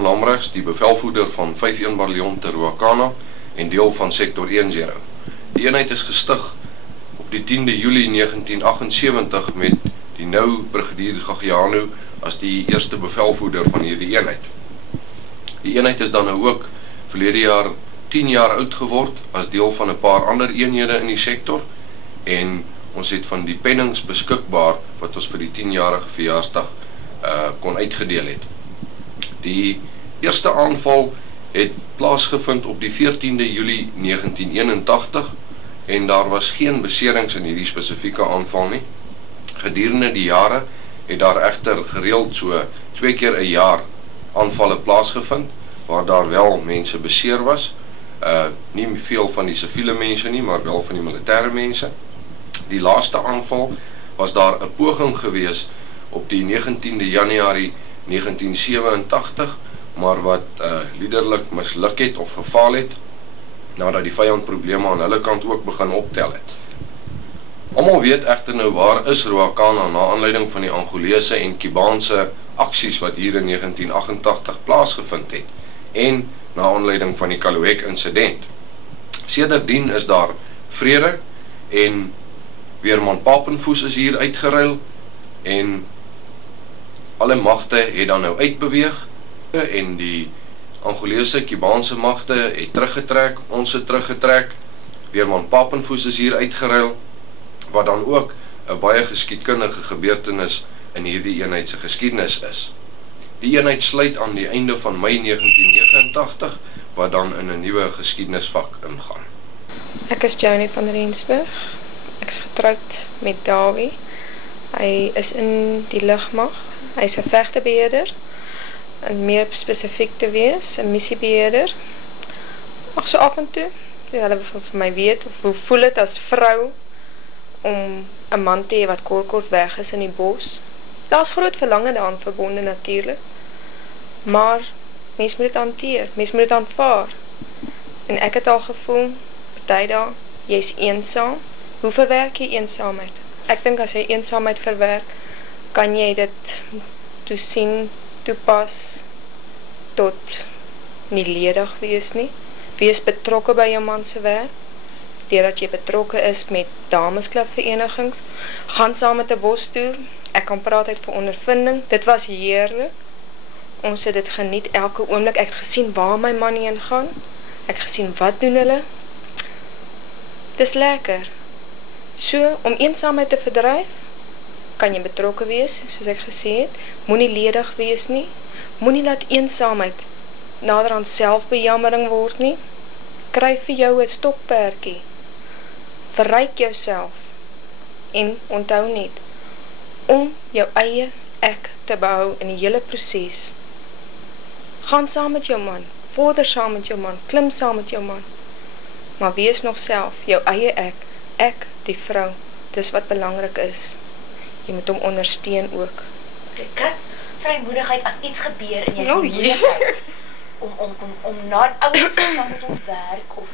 kolonel Namregs, die bevelvoerder van 5-1 Bataljon te Ruakana en deel van sektor 10. Die eenheid is gestig op die 10de Julie 1978 met die nou brigadier Gegee as die eerste bevelvoerder van hierdie eenheid. Die eenheid is dan nou ook verlede jaar 10 jaar oud geword as deel van 'n paar ander eenhede in die sektor en ons het van die pennings beskikbaar wat ons vir die 10-jarige verjaarsdag kon uitgedeel het. Die eerste aanval het plaasgevind op die 14de Julie 1981 en daar was geen beserings in hierdie spesifieke aanval nie. Gedurende die jare het daar egter gereeld so 2 keer 'n jaar aanvalle plaasgevind waar daar wel mense beseer was. Nie veel van die siviele mense nie, maar wel van die militêre mense. Die laaste aanval was daar 'n poging gewees op die 19de Januarie 1987, maar wat liderlik misluk het of gefaal het, nadat die vyand probleme aan hulle kant ook begin optel het. Almal weet egter nou waar is Ruakana na aanleiding van die Angolese en Kubaanse aksies wat hier in 1988 plaasgevind het en na aanleiding van die Kaluek insident. Sedertdien is daar vrede en weerman Papenfoes is hier uitgeruil en alle magte het dan nou uitbeweeg en die Angolese, Kubaanse magte het teruggetrek, ons het teruggetrek, weerman Papenfoes is hier uitgeruil, wat dan ook 'n baie geskiedkundige gebeurtenis in hierdie eenheid se geskiedenis is. Die eenheid sluit aan die einde van Mei 1989, wat dan in 'n nuwe geskiedenisvak ingaan. Ek is Johnny van Rensburg. Ek is getroud met Dawie. Hy is in die lugmag. Hy is 'n vegtebeheerder. En meer spesifiek te wees, 'n missiebeheerder. Ag so af en toe, hulle wil vir my weet of hoe voel dit as vrou om 'n man te hê wat kort weg is in die bos. Daar's groot verlange daaraan verbonde natuurlik. Maar mens moet dit hanteer, mens moet dit aanvaar. En ek het al gevoel, party dae, jy's eensaam. Hoe verwerk jy eensaamheid? Ek dink as jy eensaamheid verwerk, kan jy dit toesien, toepas tot nie ledig wees nie. Wees betrokke by jou man se werk. Deurdat jy betrokke is met damesklubverenigings, gaan saam met 'n bostoer. Ek kan praat uit vir ondervinding. Dit was heerlik. Ons het dit geniet elke oomblik. Ek het gesien waar my man heen gaan. Ek het gesien wat doen hulle. Dis lekker. So, om eensaamheid te verdryf, kan jy betrokke wees, soos ek gesê het. Moenie ledig wees nie. Moenie laat eensaamheid nader aan selfbejammering word nie. Kry vir jou 'n stokperdjie. Verryk jouself. En onthou net, om jou eie ek te behou in die hele proses. Gaan saam met jou man, vorder saam met jou man, klim saam met jou man. Maar wees nog self, jou eie ek die vrou, dis wat belangrik is. Jy moet hom ondersteun ook. Kat, vrymoedigheid as iets gebeur en jy is moeilikheid om na ouens wat saam met hom werk of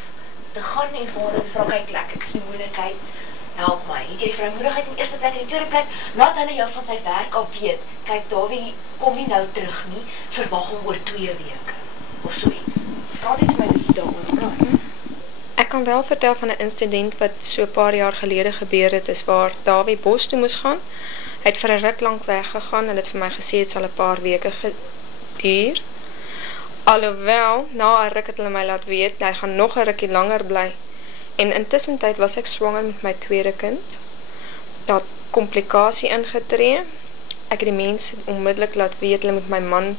te gaan en vir hulle te vra, kyk, ek is in moeilikheid, help my. Het jy die vrymoedigheid in die eerste plek en die tweede plek, laat hulle jou van sy werk al weet, kyk, Dawie, kom nie nou terug nie, verwag hom oor 2 weke, of so iets. Praat iets my bietjie daaroor. Ek kan wel vertel van 'n insident wat so 'n paar jaar gelede gebeur het, is waar Dawie bos toe moes gaan. Hy het vir 'n ruk lank weggegaan en het vir my gesê het sal 'n paar weke geduur. Alhoewel, na 'n ruk het hulle my laat weet, hy gaan nog 'n rukkie langer bly. En intussen tyd was ek swanger met my tweede kind. Daar het komplikasie ingetree. Ek het die mense onmiddellik laat weet, hulle moet my man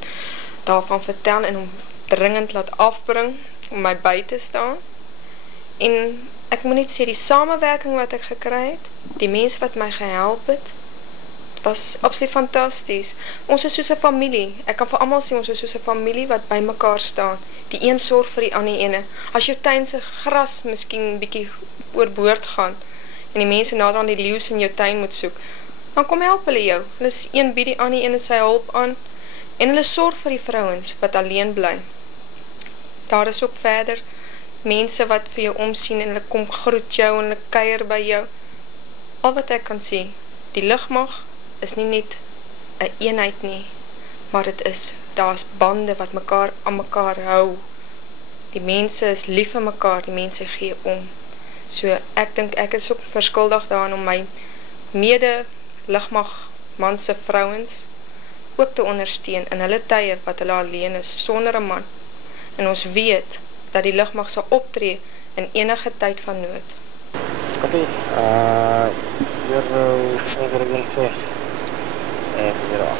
daarvan vertel en hom dringend laat afbring om my by te staan. En ek moet net sê, die samewerking wat ek gekry het, die mense wat my gehelp het, was absoluut fantasties. Ons is soos 'n familie. Ek kan vir almal sê ons is soos 'n familie wat by mekaar staan. Die een sorg vir die ander ene. As jou tuin se gras miskien bietjie oorboord gaan en die mense nader aan die leeu's in jou tuin moet soek, dan kom help hulle jou. Hulle een bied die ander ene sy hulp aan en hulle sorg vir die vrouens wat alleen bly. Daar is ook verder mense wat vir jou omsien en hulle kom groet jou en hulle kuier by jou. Al wat ek kan sê, die lugmag is nie net 'n eenheid nie, maar dit is daar's bande wat mekaar aan mekaar hou. Die mense is lief vir mekaar, die mense gee om. So ek dink ek is ook verskuldig daaraan om my mede lugmag manse vrouens ook te ondersteun in hulle tye wat hulle alleen is sonder 'n man. En ons weet dat die lugmag sal optree in enige tyd van nood. Copy. Hier is 6 en hier af.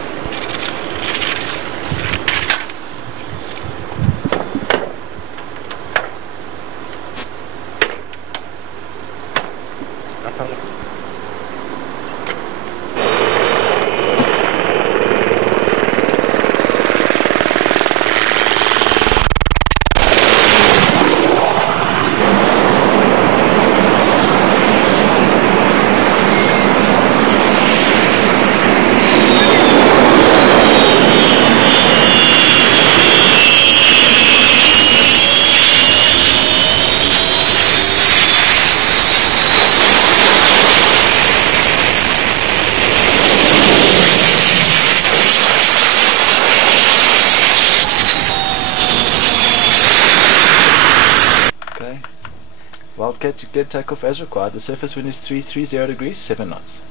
Wildcat, you clear takeoff as required. The surface wind is 330 degrees, 7 knots.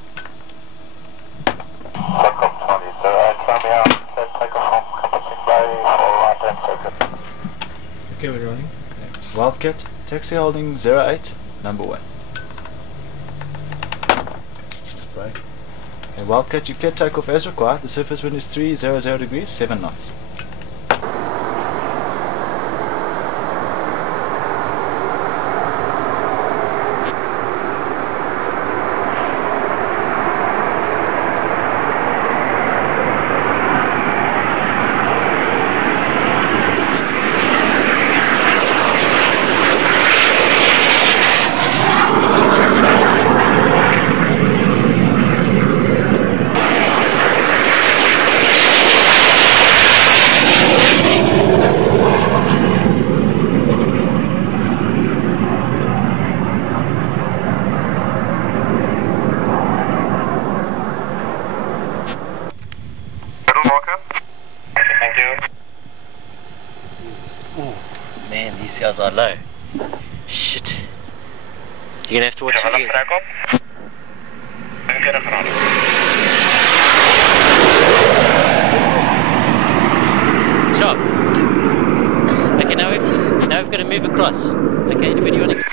Okay, we're running. Okay. Wildcat, taxi holding 08, number 1. Break. Okay, Wildcat, you clear takeoff as required. The surface wind is 300 degrees, 7 knots. These guys are low. Shit. You're gonna have to watch your ears. Sharp. Okay, now we've got to move across. Okay, where do you want to go?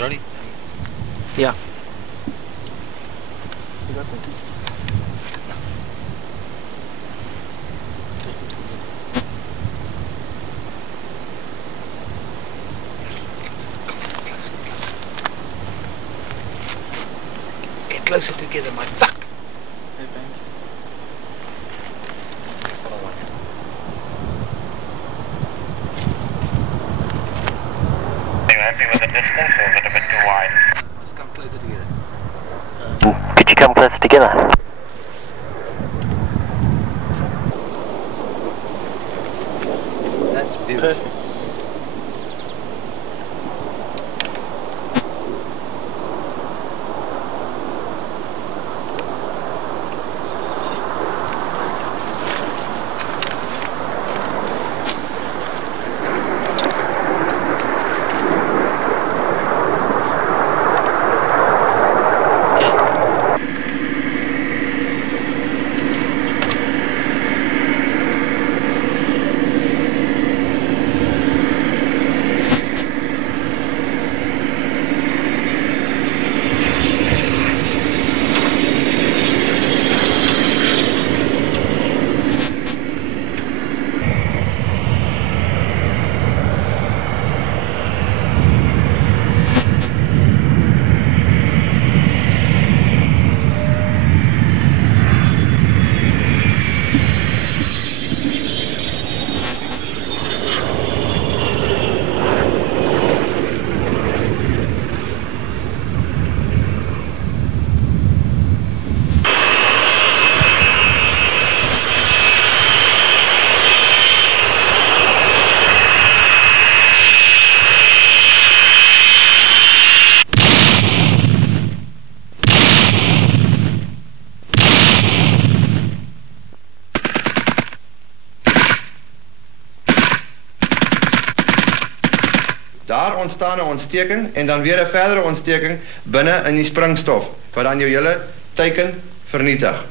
Ons ready? Ja. Get closer together, my fuck! Are you happy with the distance or is it a bit too wide? Let's come closer together. Could you come closer together? That's beautiful. Daar ontstaan 'n ontsteking en dan weer 'n verdere ontsteking binne in die springstof wat dan jou hele teiken vernietig.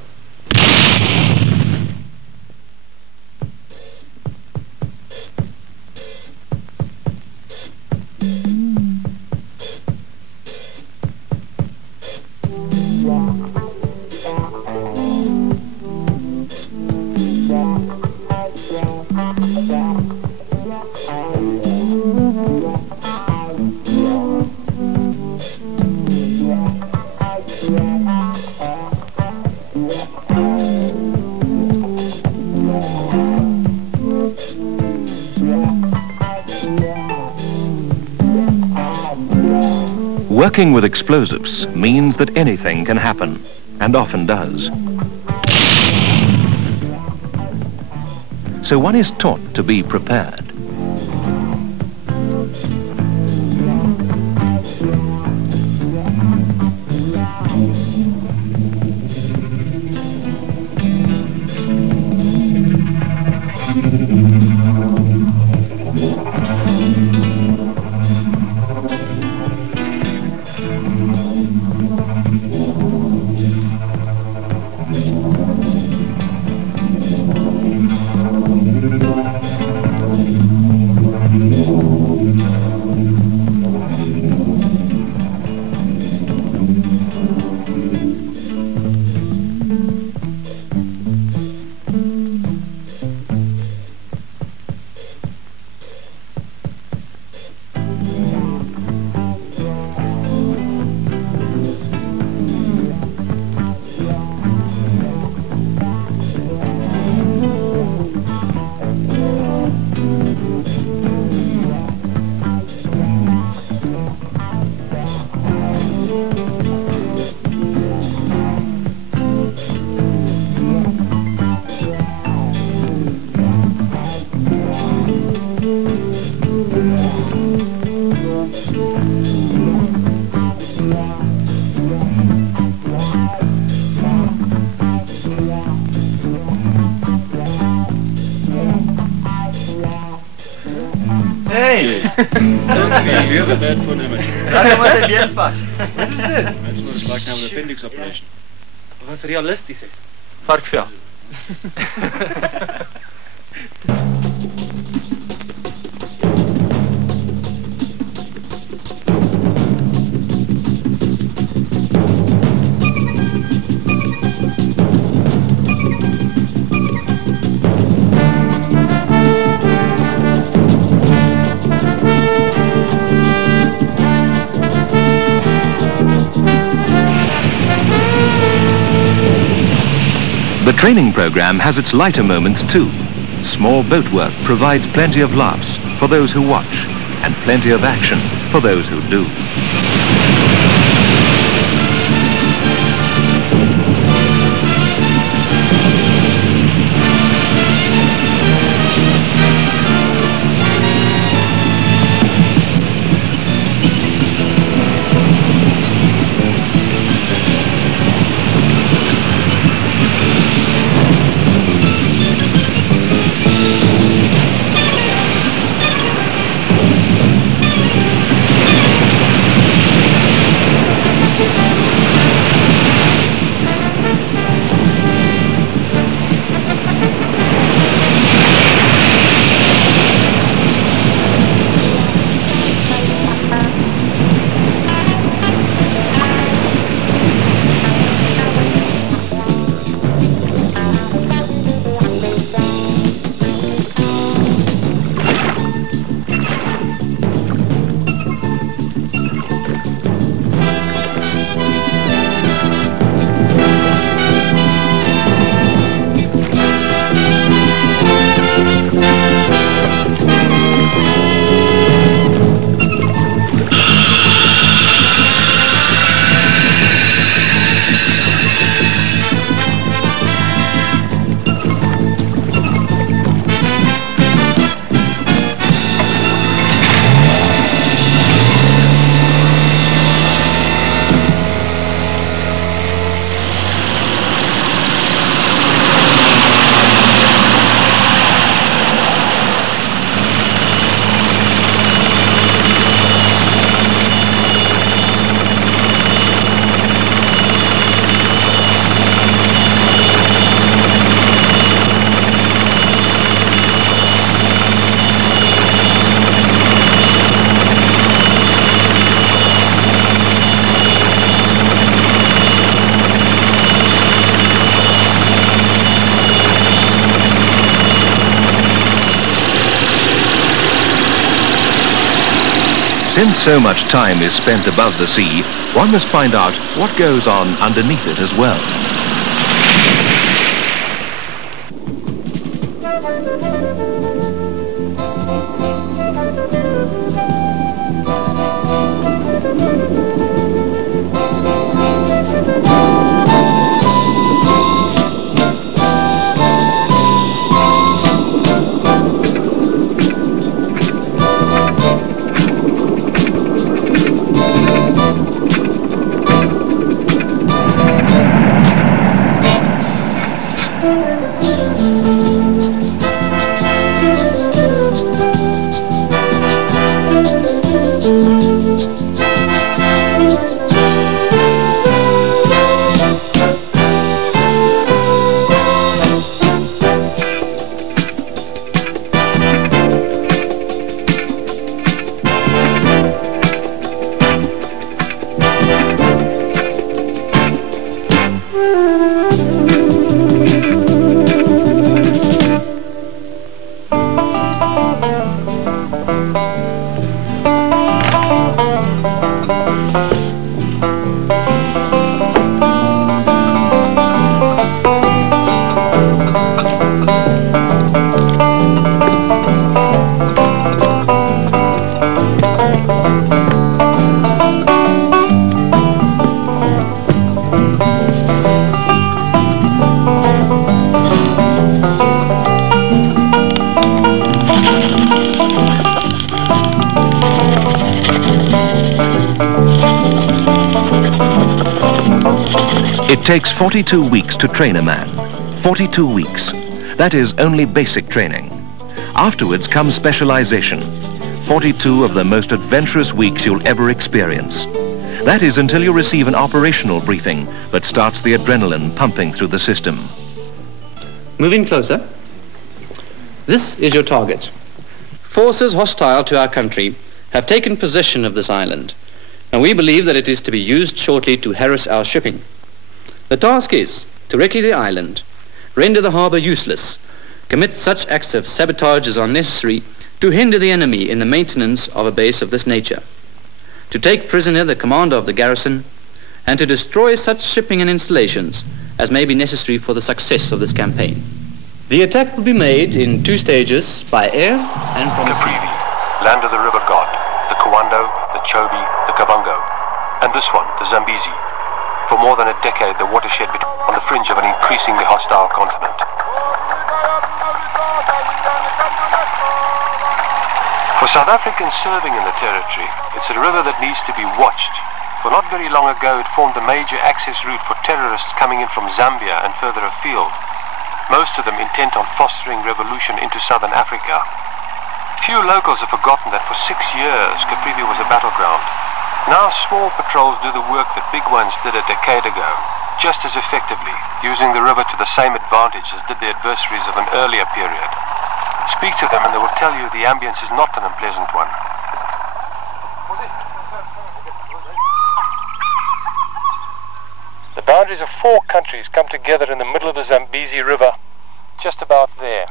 Working with explosives means that anything can happen, and often does. So one is taught to be prepared. Weer the bad voornemens. Laat hom sy been vas. Wat is dit? Dit is like nou 'n appendix operation. Was realisties hè. Varkvel. The training program has its lighter moments too. Small boat work provides plenty of laughs for those who watch and plenty of action for those who do. Since so much time is spent above the sea, one must find out what goes on underneath it as well. It takes 42 weeks to train a man. 42 weeks. That is only basic training. Afterwards comes specialization. 42 of the most adventurous weeks you'll ever experience. That is until you receive an operational briefing that starts the adrenaline pumping through the system. Moving closer. This is your target. Forces hostile to our country have taken possession of this island, and we believe that it is to be used shortly to harass our shipping. The task is to wreck the island, render the harbour useless, commit such acts of sabotage as are necessary to hinder the enemy in the maintenance of a base of this nature, to take prisoner the commander of the garrison, and to destroy such shipping and installations as may be necessary for the success of this campaign. The attack will be made in 2 stages, by air and from sea. Land of the river god, the Kawando, the Chobe, the Kavango, and this one, the Zambezi. For more than a decade, the watershed on the fringe of an increasingly hostile continent. For South Africans serving in the territory, it's a river that needs to be watched. For not very long ago, it formed the major access route for terrorists coming in from Zambia and further afield, most of them intent on fostering revolution into southern Africa. Few locals have forgotten that for 6 years, Caprivi was a battleground. Now small patrols do the work that big ones did a decade ago, just as effectively, using the river to the same advantage as did the adversaries of an earlier period. Speak to them and they will tell you the ambience is not an unpleasant one. The boundaries of 4 countries come together in the middle of the Zambezi River, just about there.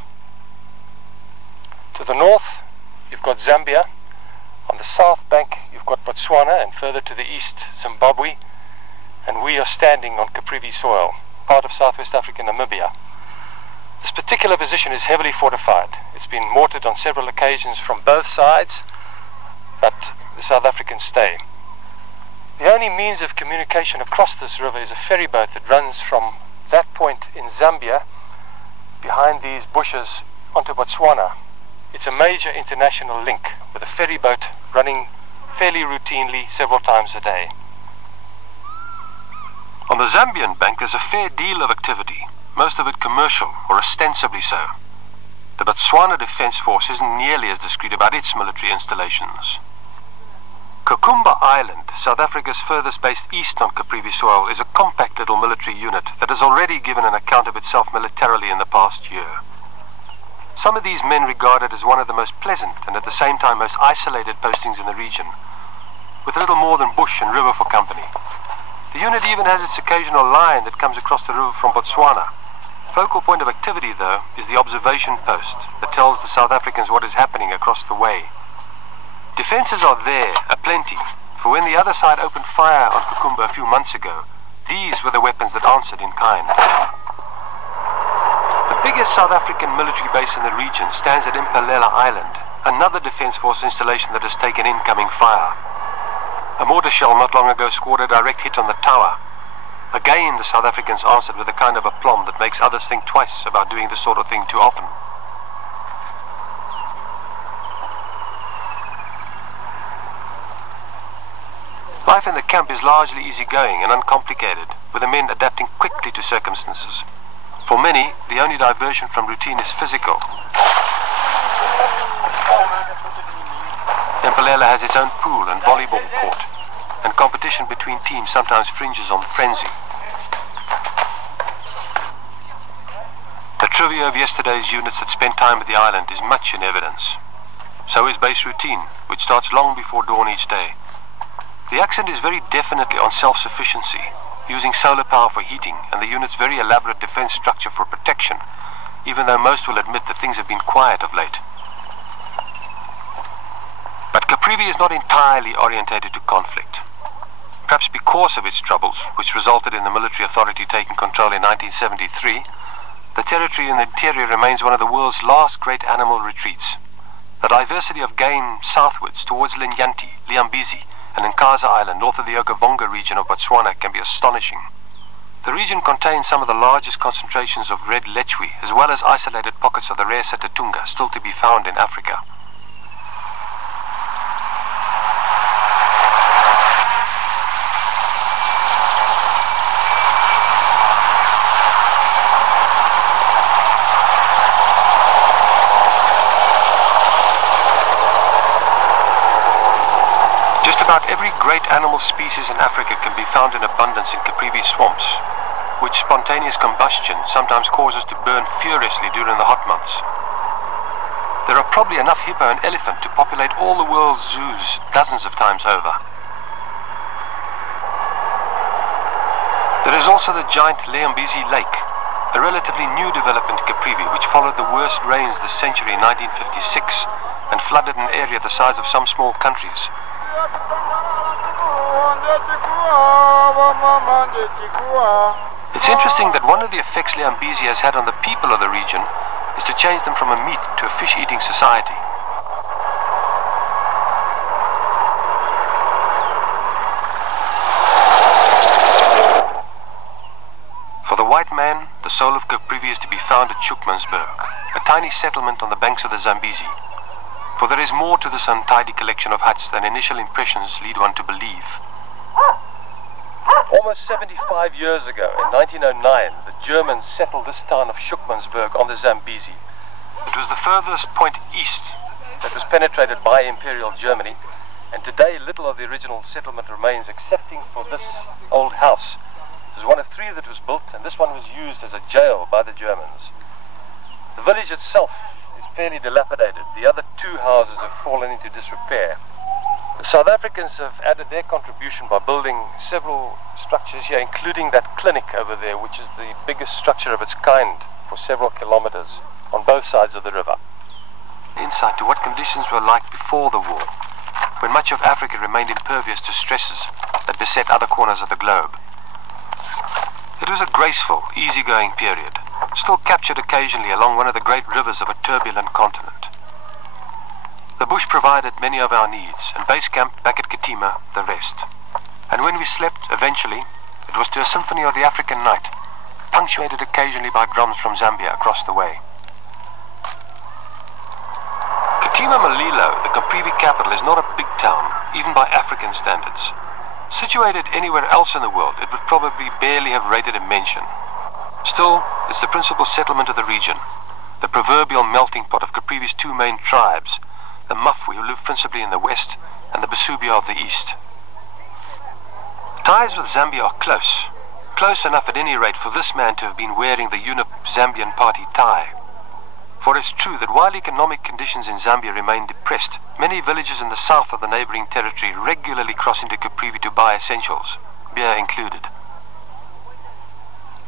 To the north, you've got Zambia. On the south bank, you've got Botswana, and further to the east, Zimbabwe. And we are standing on Caprivi soil, part of Southwest Africa, Namibia. This particular position is heavily fortified. It's been mortared on several occasions from both sides, but the South Africans stay. The only means of communication across this river is a ferry boat that runs from that point in Zambia, behind these bushes, onto Botswana. It's a major international link, with a ferry boat running fairly routinely several times a day. On the Zambian bank, there's a fair deal of activity, most of it commercial, or ostensibly so. The Botswana Defence Force isn't nearly as discreet about its military installations. Kokumba Island, South Africa's furthest based east on Caprivi soil, is a compact little military unit that has already given an account of itself militarily in the past year. Some of these men regarded as one of the most pleasant and at the same time most isolated postings in the region, with little more than bush and river for company. The unit even has its occasional line that comes across the river from Botswana. Focal point of activity, though, is the observation post that tells the South Africans what is happening across the way. Defences are there, aplenty, for when the other side opened fire on Kokumba a few months ago, these were the weapons that answered in kind. The biggest South African military base in the region stands at Mpumalanga Island, another Defence Force installation that has taken incoming fire. A mortar shell not long ago scored a direct hit on the tower. Again, the South Africans answered with a kind of aplomb that makes others think twice about doing this sort of thing too often. Life in the camp is largely easygoing and uncomplicated, with the men adapting quickly to circumstances. For many, the only diversion from routine is physical. Mpumalanga has its own pool and volleyball court, and competition between teams sometimes fringes on frenzy. The trivia of yesterday's units that spent time at the island is much in evidence. So is base routine, which starts long before dawn each day. The accent is very definitely on self-sufficiency, using solar power for heating and the unit's very elaborate defense structure for protection, even though most will admit that things have been quiet of late. But Caprivi is not entirely orientated to conflict. Perhaps because of its troubles, which resulted in the military authority taking control in 1973, the territory in the interior remains one of the world's last great animal retreats. The diversity of game southwards towards Linyanti, Liambisi, and Nkaza Island, north of the Okavango region of Botswana, can be astonishing. The region contains some of the largest concentrations of red lechwe, as well as isolated pockets of the rare Satatunga, still to be found in Africa. About every great animal species in Africa can be found in abundance in Caprivi swamps, which spontaneous combustion sometimes causes to burn furiously during the hot months. There are probably enough hippo and elephant to populate all the world's zoos dozens of times over. There is also the giant Leambezi Lake, a relatively new development in Caprivi which followed the worst rains this century in 1956 and flooded an area the size of some small countries. It's interesting that one of the effects Zambezi has had on the people of the region is to change them from a meat to a fish-eating society. For the white man, the soul of Caprivi is to be found at Shoekmansburg, a tiny settlement on the banks of the Zambezi. For there is more to this untidy collection of huts than initial impressions lead one to believe. Almost 75 years ago, in 1909, the Germans settled this town of Shoekmansburg on the Zambezi. It was the furthest point east that was penetrated by Imperial Germany, and today little of the original settlement remains, excepting for this old house. It was one of three that was built, and this one was used as a jail by the Germans. The village itself is fairly dilapidated. The other two houses have fallen into disrepair. The South Africans have added their contribution by building several structures here, including that clinic over there, which is the biggest structure of its kind for several kilometers on both sides of the river. Insight to what conditions were like before the war, when much of Africa remained impervious to stresses that beset other corners of the globe. It was a graceful, easygoing period, still captured occasionally along one of the great rivers of a turbulent continent. The bush provided many of our needs, and base camp back at Katima the rest. And when we slept, eventually, it was to a symphony of the African night, punctuated occasionally by drums from Zambia across the way. Katima Malilo, the Caprivi capital, is not a big town, even by African standards. Situated anywhere else in the world, it would probably barely have rated a mention. Still, it's the principal settlement of the region, the proverbial melting pot of Caprivi's two main tribes, the Mafwi, who live principally in the west, and the Basubia of the east. Ties with Zambia are close enough at any rate for this man to have been wearing the UNIP Zambian party tie. For it's true that while economic conditions in Zambia remain depressed, many villages in the south of the neighboring territory regularly cross into Caprivi to buy essentials, beer included.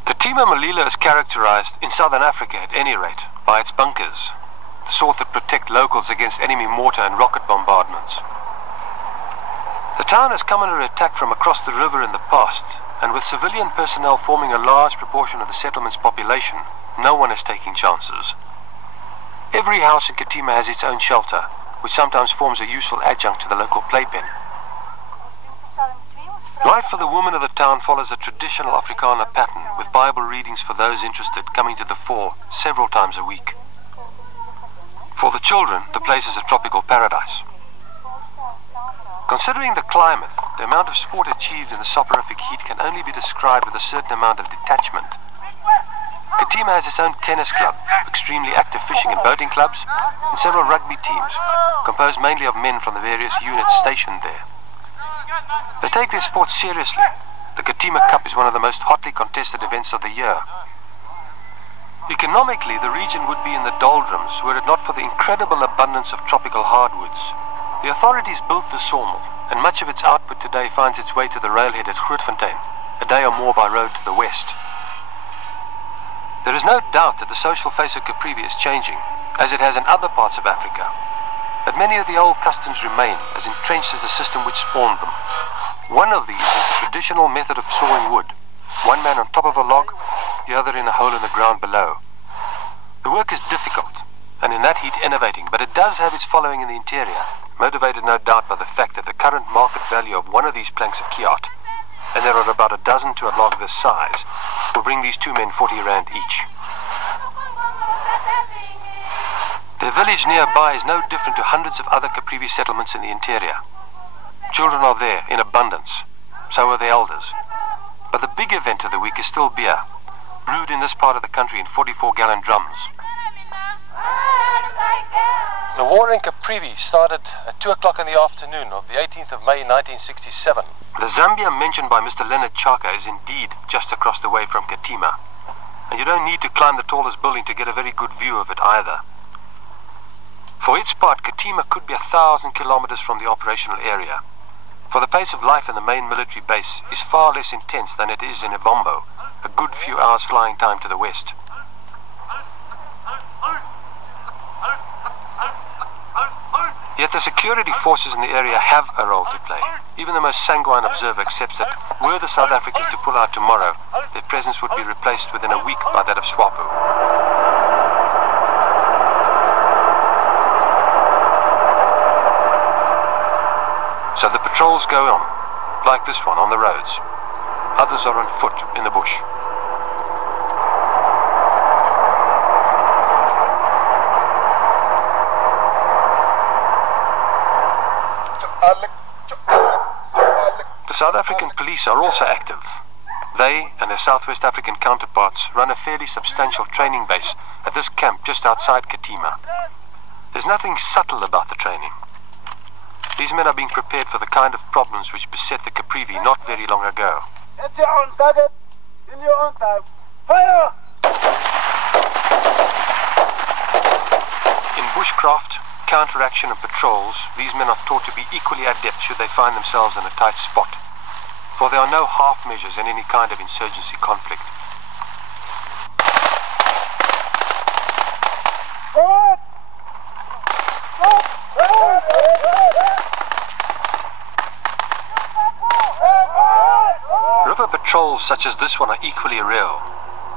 Katima Malilo is characterized, in southern Africa at any rate, by its bunkers, the sort that protect locals against enemy mortar and rocket bombardments. The town has come under attack from across the river in the past, and with civilian personnel forming a large proportion of the settlement's population, no one is taking chances. Every house in Katima has its own shelter, which sometimes forms a useful adjunct to the local playpen. Life for the women of the town follows a traditional Afrikaner pattern, with Bible readings for those interested coming to the fore several times a week. For the children, the place is a tropical paradise. Considering the climate, the amount of sport achieved in the soporific heat can only be described with a certain amount of detachment. Katima has its own tennis club, extremely active fishing and boating clubs, and several rugby teams, composed mainly of men from the various units stationed there. They take their sport seriously. The Katima Cup is one of the most hotly contested events of the year. Economically, the region would be in the doldrums were it not for the incredible abundance of tropical hardwoods. The authorities built the sawmill, and much of its output today finds its way to the railhead at Grootfontein, a day or more by road to the west. There is no doubt that the social face of Caprivi is changing, as it has in other parts of Africa. But many of the old customs remain, as entrenched as the system which spawned them. One of these is the traditional method of sawing wood, one man on top of a log, the other in a hole in the ground below. The work is difficult, and in that heat innovating, but it does have its following in the interior, motivated no doubt by the fact that the current market value of one of these planks of kiat, and there are about a dozen to a log this size, will bring these two men 40 rand each. Their village nearby is no different to hundreds of other Caprivi settlements in the interior. Children are there in abundance, so are the elders. But the big event of the week is still beer, brewed in this part of the country in 44-gallon drums. The war in Caprivi started at 2 o'clock in the afternoon of the 18th of May 1967. The Zambia mentioned by Mr. Leonard Chaka is indeed just across the way from Katima, and you don't need to climb the tallest building to get a very good view of it either. For its part, Katima could be 1,000 kilometers from the operational area, for the pace of life in the main military base is far less intense than it is in Ivombo, a good few hours flying time to the west. Yet the security forces in the area have a role to play. Even the most sanguine observer accepts that were the South Africans to pull out tomorrow, their presence would be replaced within a week by that of SWAPO. So the patrols go on, like this one on the roads. Others are on foot in the bush. The South African police are also active. They and their South West African counterparts run a fairly substantial training base at this camp just outside Katima. There's nothing subtle about the training. These men are being prepared for the kind of problems which beset the Caprivi not very long ago. Get your own target in your own time. Fire! In bushcraft, counteraction and patrols, these men are taught to be equally adept should they find themselves in a tight spot. For there are no half measures in any kind of insurgency conflict. River patrols such as this one are equally real.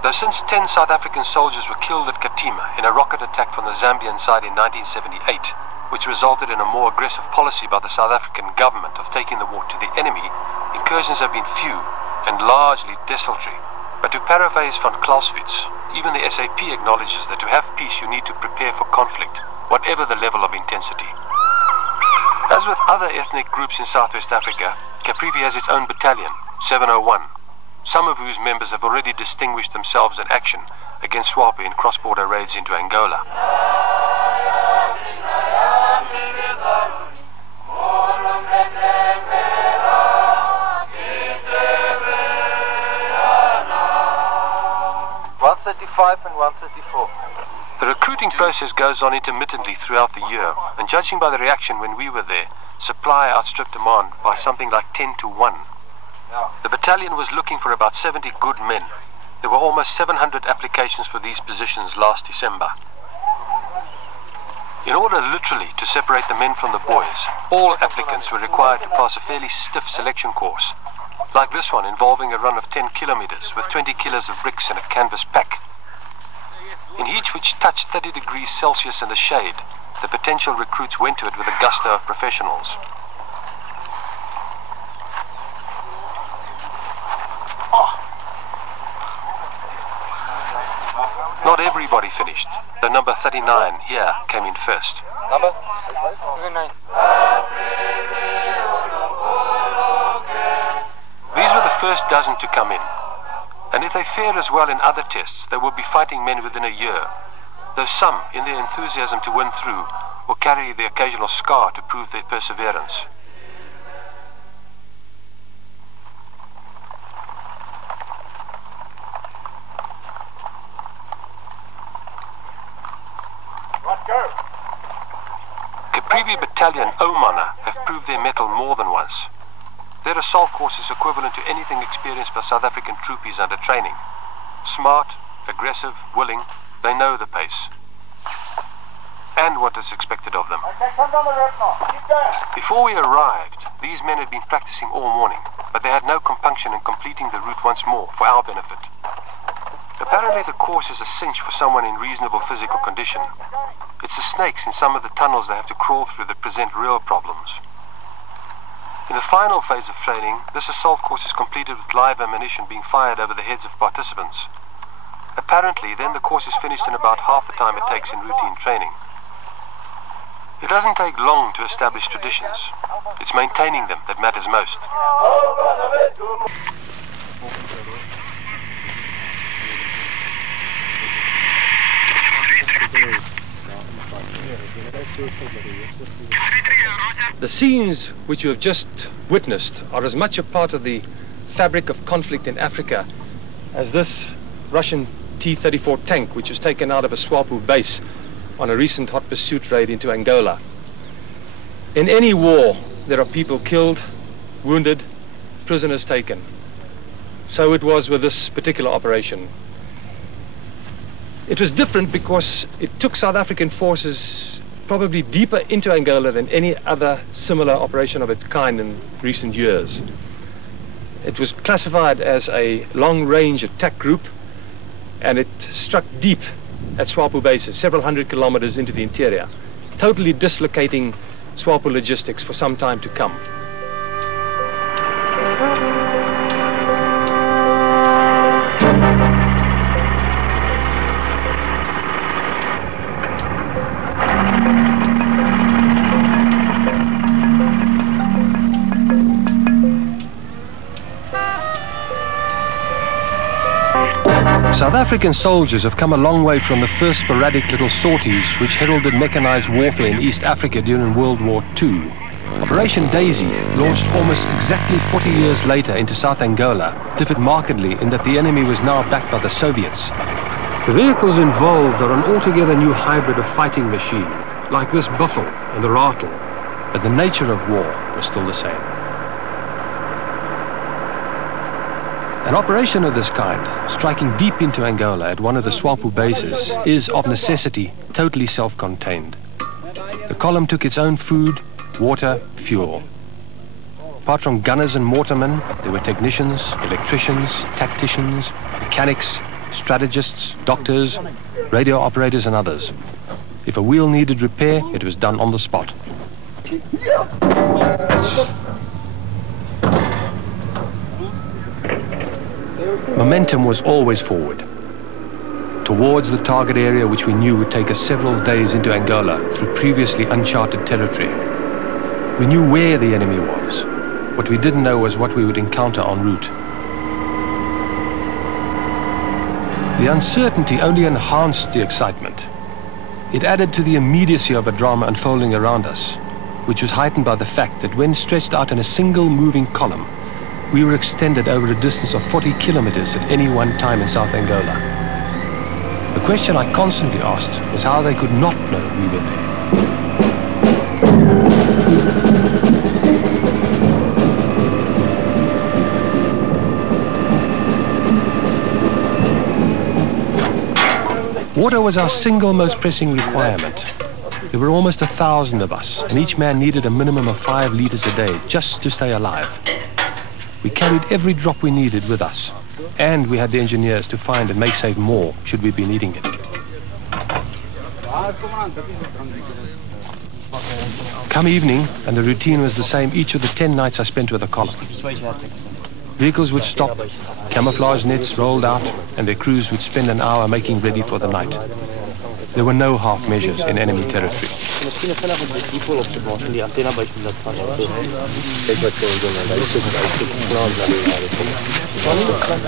Though since 10 South African soldiers were killed at Katima in a rocket attack from the Zambian side in 1978, which resulted in a more aggressive policy by the South African government of taking the war to the enemy, incursions have been few and largely desultory. But to paraphrase van Clausewitz, even the SAP acknowledges that to have peace you need to prepare for conflict, whatever the level of intensity. As with other ethnic groups in Southwest Africa, Caprivi has its own battalion, 701, some of whose members have already distinguished themselves in action against SWAPO in cross-border raids into Angola. and 134. The recruiting process goes on intermittently throughout the year, and judging by the reaction when we were there, supply outstripped demand by something like 10 to 1. The battalion was looking for about 70 good men. There were almost 700 applications for these positions last December. In order literally to separate the men from the boys, all applicants were required to pass a fairly stiff selection course, like this one involving a run of 10 kilometers with 20 kilos of bricks in a canvas pack. In heat which touched 30 degrees Celsius in the shade, the potential recruits went to it with a gusto of professionals. Not everybody finished. The number 39 here came in first. Number 39. These were the first dozen to come in. And if they fare as well in other tests, they will be fighting men within a year, though some, in their enthusiasm to win through, will carry the occasional scar to prove their perseverance. Caprivi Battalion Omana have proved their mettle more than once. Their assault course is equivalent to anything experienced by South African troopies under training. Smart, aggressive, willing, they know the pace and what is expected of them. Before we arrived, these men had been practicing all morning, but they had no compunction in completing the route once more for our benefit. Apparently the course is a cinch for someone in reasonable physical condition. It's the snakes in some of the tunnels they have to crawl through that present real problems. In the final phase of training, this assault course is completed with live ammunition being fired over the heads of participants. Apparently, then the course is finished in about half the time it takes in routine training. It doesn't take long to establish traditions. It's maintaining them that matters most. The scenes which you have just witnessed are as much a part of the fabric of conflict in Africa as this Russian T-34 tank which was taken out of a SWAPO base on a recent hot pursuit raid into Angola. In any war, there are people killed, wounded, prisoners taken. So it was with this particular operation. It was different because it took South African forces probably deeper into Angola than any other similar operation of its kind in recent years. It was classified as a long-range attack group, and it struck deep at SWAPO bases, several hundred kilometers into the interior, totally dislocating SWAPO logistics for some time to come. South African soldiers have come a long way from the first sporadic little sorties which heralded mechanized warfare in East Africa during World War II. Operation Daisy, launched almost exactly 40 years later into South Angola, differed markedly in that the enemy was now backed by the Soviets. The vehicles involved are an altogether new hybrid of fighting machine, like this Buffle and the Rattle, but the nature of war was still the same. An operation of this kind, striking deep into Angola at one of the SWAPO bases, is of necessity totally self-contained. The column took its own food, water, fuel. Apart from gunners and mortarmen, there were technicians, electricians, tacticians, mechanics, strategists, doctors, radio operators and others. If a wheel needed repair, it was done on the spot. Momentum was always forward, towards the target area which we knew would take us several days into Angola through previously uncharted territory. We knew where the enemy was. What we didn't know was what we would encounter en route. The uncertainty only enhanced the excitement. It added to the immediacy of a drama unfolding around us, which was heightened by the fact that when stretched out in a single moving column, we were extended over a distance of 40 kilometers at any one time in South Angola. The question I constantly asked was how they could not know we were there. Water was our single most pressing requirement. There were almost 1,000 of us, and each man needed a minimum of 5 liters a day just to stay alive. We carried every drop we needed with us, and we had the engineers to find and make safe more should we be needing it. Come evening, and the routine was the same each of the 10 nights I spent with the column. Vehicles would stop, camouflage nets rolled out, and their crews would spend an hour making ready for the night. There were no half measures in enemy territory.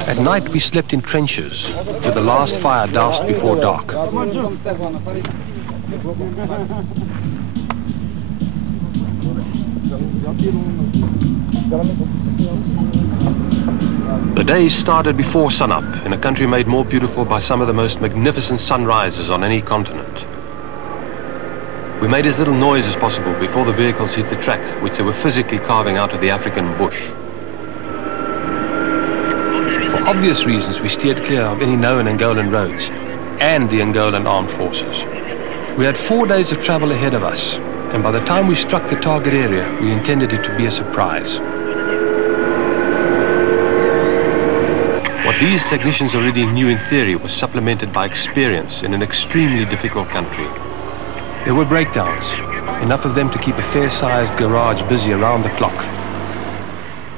At night we slept in trenches, with the last fire doused before dark. The day started before sunup in a country made more beautiful by some of the most magnificent sunrises on any continent. We made as little noise as possible before the vehicles hit the track, which they were physically carving out of the African bush. For obvious reasons, we steered clear of any known Angolan roads and the Angolan armed forces. We had 4 days of travel ahead of us, and by the time we struck the target area, we intended it to be a surprise. What these technicians already knew in theory was supplemented by experience in an extremely difficult country. There were breakdowns, enough of them to keep a fair-sized garage busy around the clock.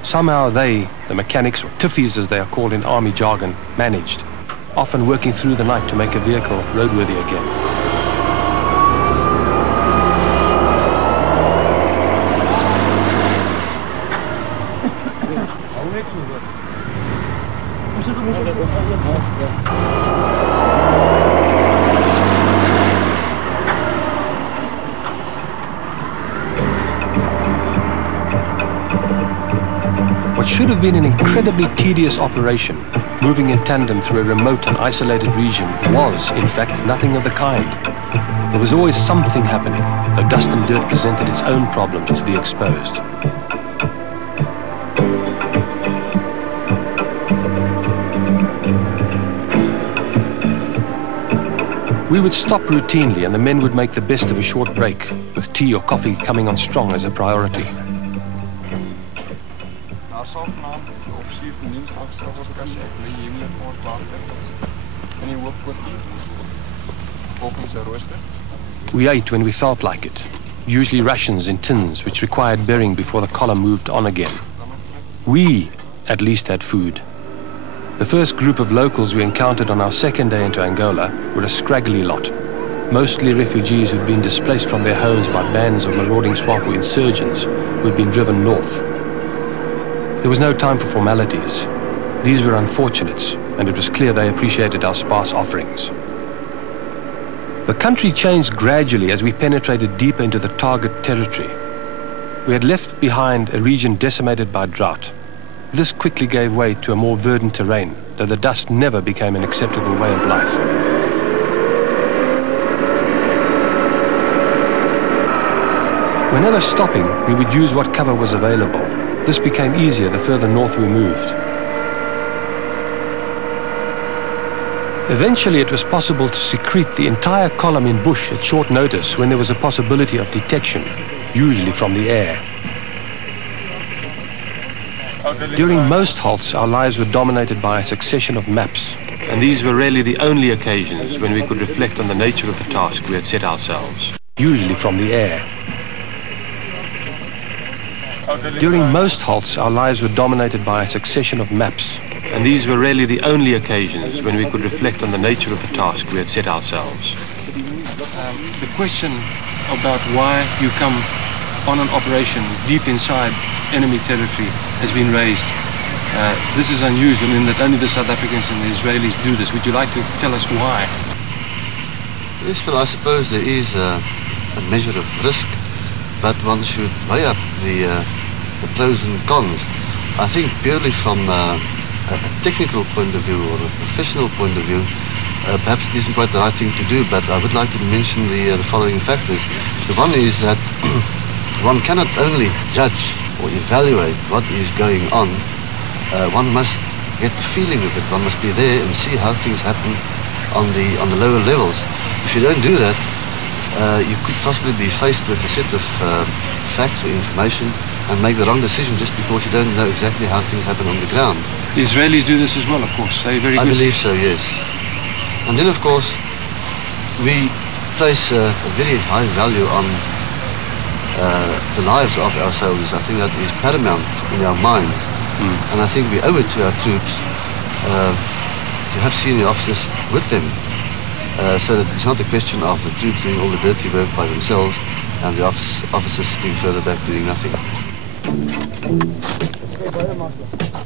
Somehow they, the mechanics, or tiffies as they are called in army jargon, managed, often working through the night to make a vehicle roadworthy again. What should have been an incredibly tedious operation, moving in tandem through a remote and isolated region, was, in fact, nothing of the kind. There was always something happening, though dust and dirt presented its own problems to the exposed. We would stop routinely and the men would make the best of a short break, with tea or coffee coming on strong as a priority. We ate when we felt like it, usually rations in tins which required burying before the column moved on again. We at least had food. The first group of locals we encountered on our second day into Angola were a scraggly lot, mostly refugees who'd been displaced from their homes by bands of marauding SWAPO insurgents who'd been driven north. There was no time for formalities. These were unfortunates, and it was clear they appreciated our sparse offerings. The country changed gradually as we penetrated deeper into the target territory. We had left behind a region decimated by drought. This quickly gave way to a more verdant terrain, though the dust never became an acceptable way of life. Whenever stopping, we would use what cover was available. This became easier the further north we moved. Eventually, it was possible to secrete the entire column in bush at short notice when there was a possibility of detection, usually from the air. During most halts, our lives were dominated by a succession of maps, and these were rarely the only occasions when we could reflect on the nature of the task we had set ourselves, usually from the air. During most halts, our lives were dominated by a succession of maps, and these were rarely the only occasions when we could reflect on the nature of the task we had set ourselves. The question about why you come on an operation deep inside enemy territory has been raised. This is unusual in that only the South Africans and the Israelis do this. Would you like to tell us why? Yes, well, I suppose there is a measure of risk, but one should weigh up the pros and cons. I think purely from a technical point of view or a professional point of view, perhaps it isn't quite the right thing to do, but I would like to mention the following factors. The one is that one cannot only judge or evaluate what is going on, one must get the feeling of it. One must be there and see how things happen on the lower levels. If you don't do that, you could possibly be faced with a set of facts or information and make the wrong decision just because you don't know exactly how things happen on the ground. The Israelis do this as well, of course. They're very good. I believe so, yes. And then, of course, we place a very high value on the lives of our soldiers. I think that is paramount in our minds. And I think we owe it to our troops to have senior officers with them, so that it's not a question of the troops doing all the dirty work by themselves and the officers sitting further back doing nothing.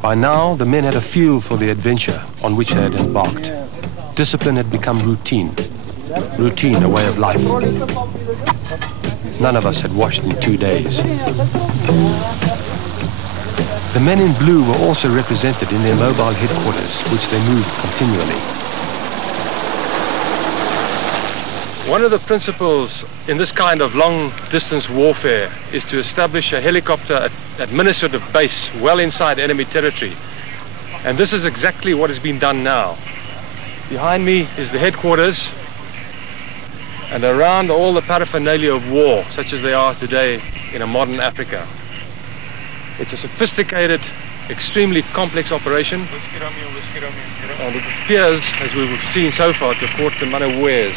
By now, the men had a feel for the adventure on which they had embarked. Discipline had become routine. Routine, a way of life. None of us had washed in 2 days. The men in blue were also represented in their mobile headquarters, which they moved continually. One of the principles in this kind of long-distance warfare is to establish a helicopter administrative base well inside enemy territory. And this is exactly what has been done now. Behind me is the headquarters, and around all the paraphernalia of war, such as they are today in a modern Africa. It's a sophisticated, extremely complex operation, and it appears, as we've seen so far, to have caught them unawares.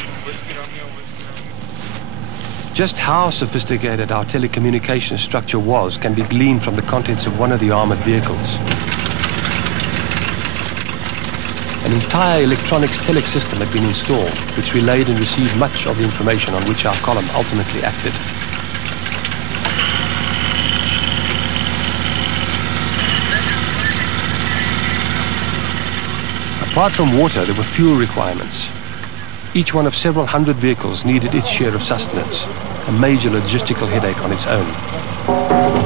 Just how sophisticated our telecommunications structure was can be gleaned from the contents of one of the armored vehicles. An entire electronics telex system had been installed, which relayed and received much of the information on which our column ultimately acted. Apart from water, there were fuel requirements. Each one of several hundred vehicles needed its share of sustenance, a major logistical headache on its own.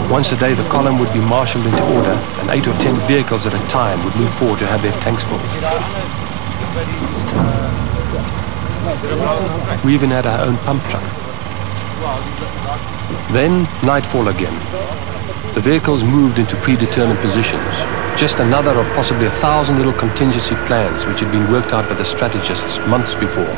Once a day, the column would be marshaled into order, and 8 or 10 vehicles at a time would move forward to have their tanks full. We even had our own pump truck. Then, nightfall again. The vehicles moved into predetermined positions, just another of possibly 1,000 little contingency plans which had been worked out by the strategists months before.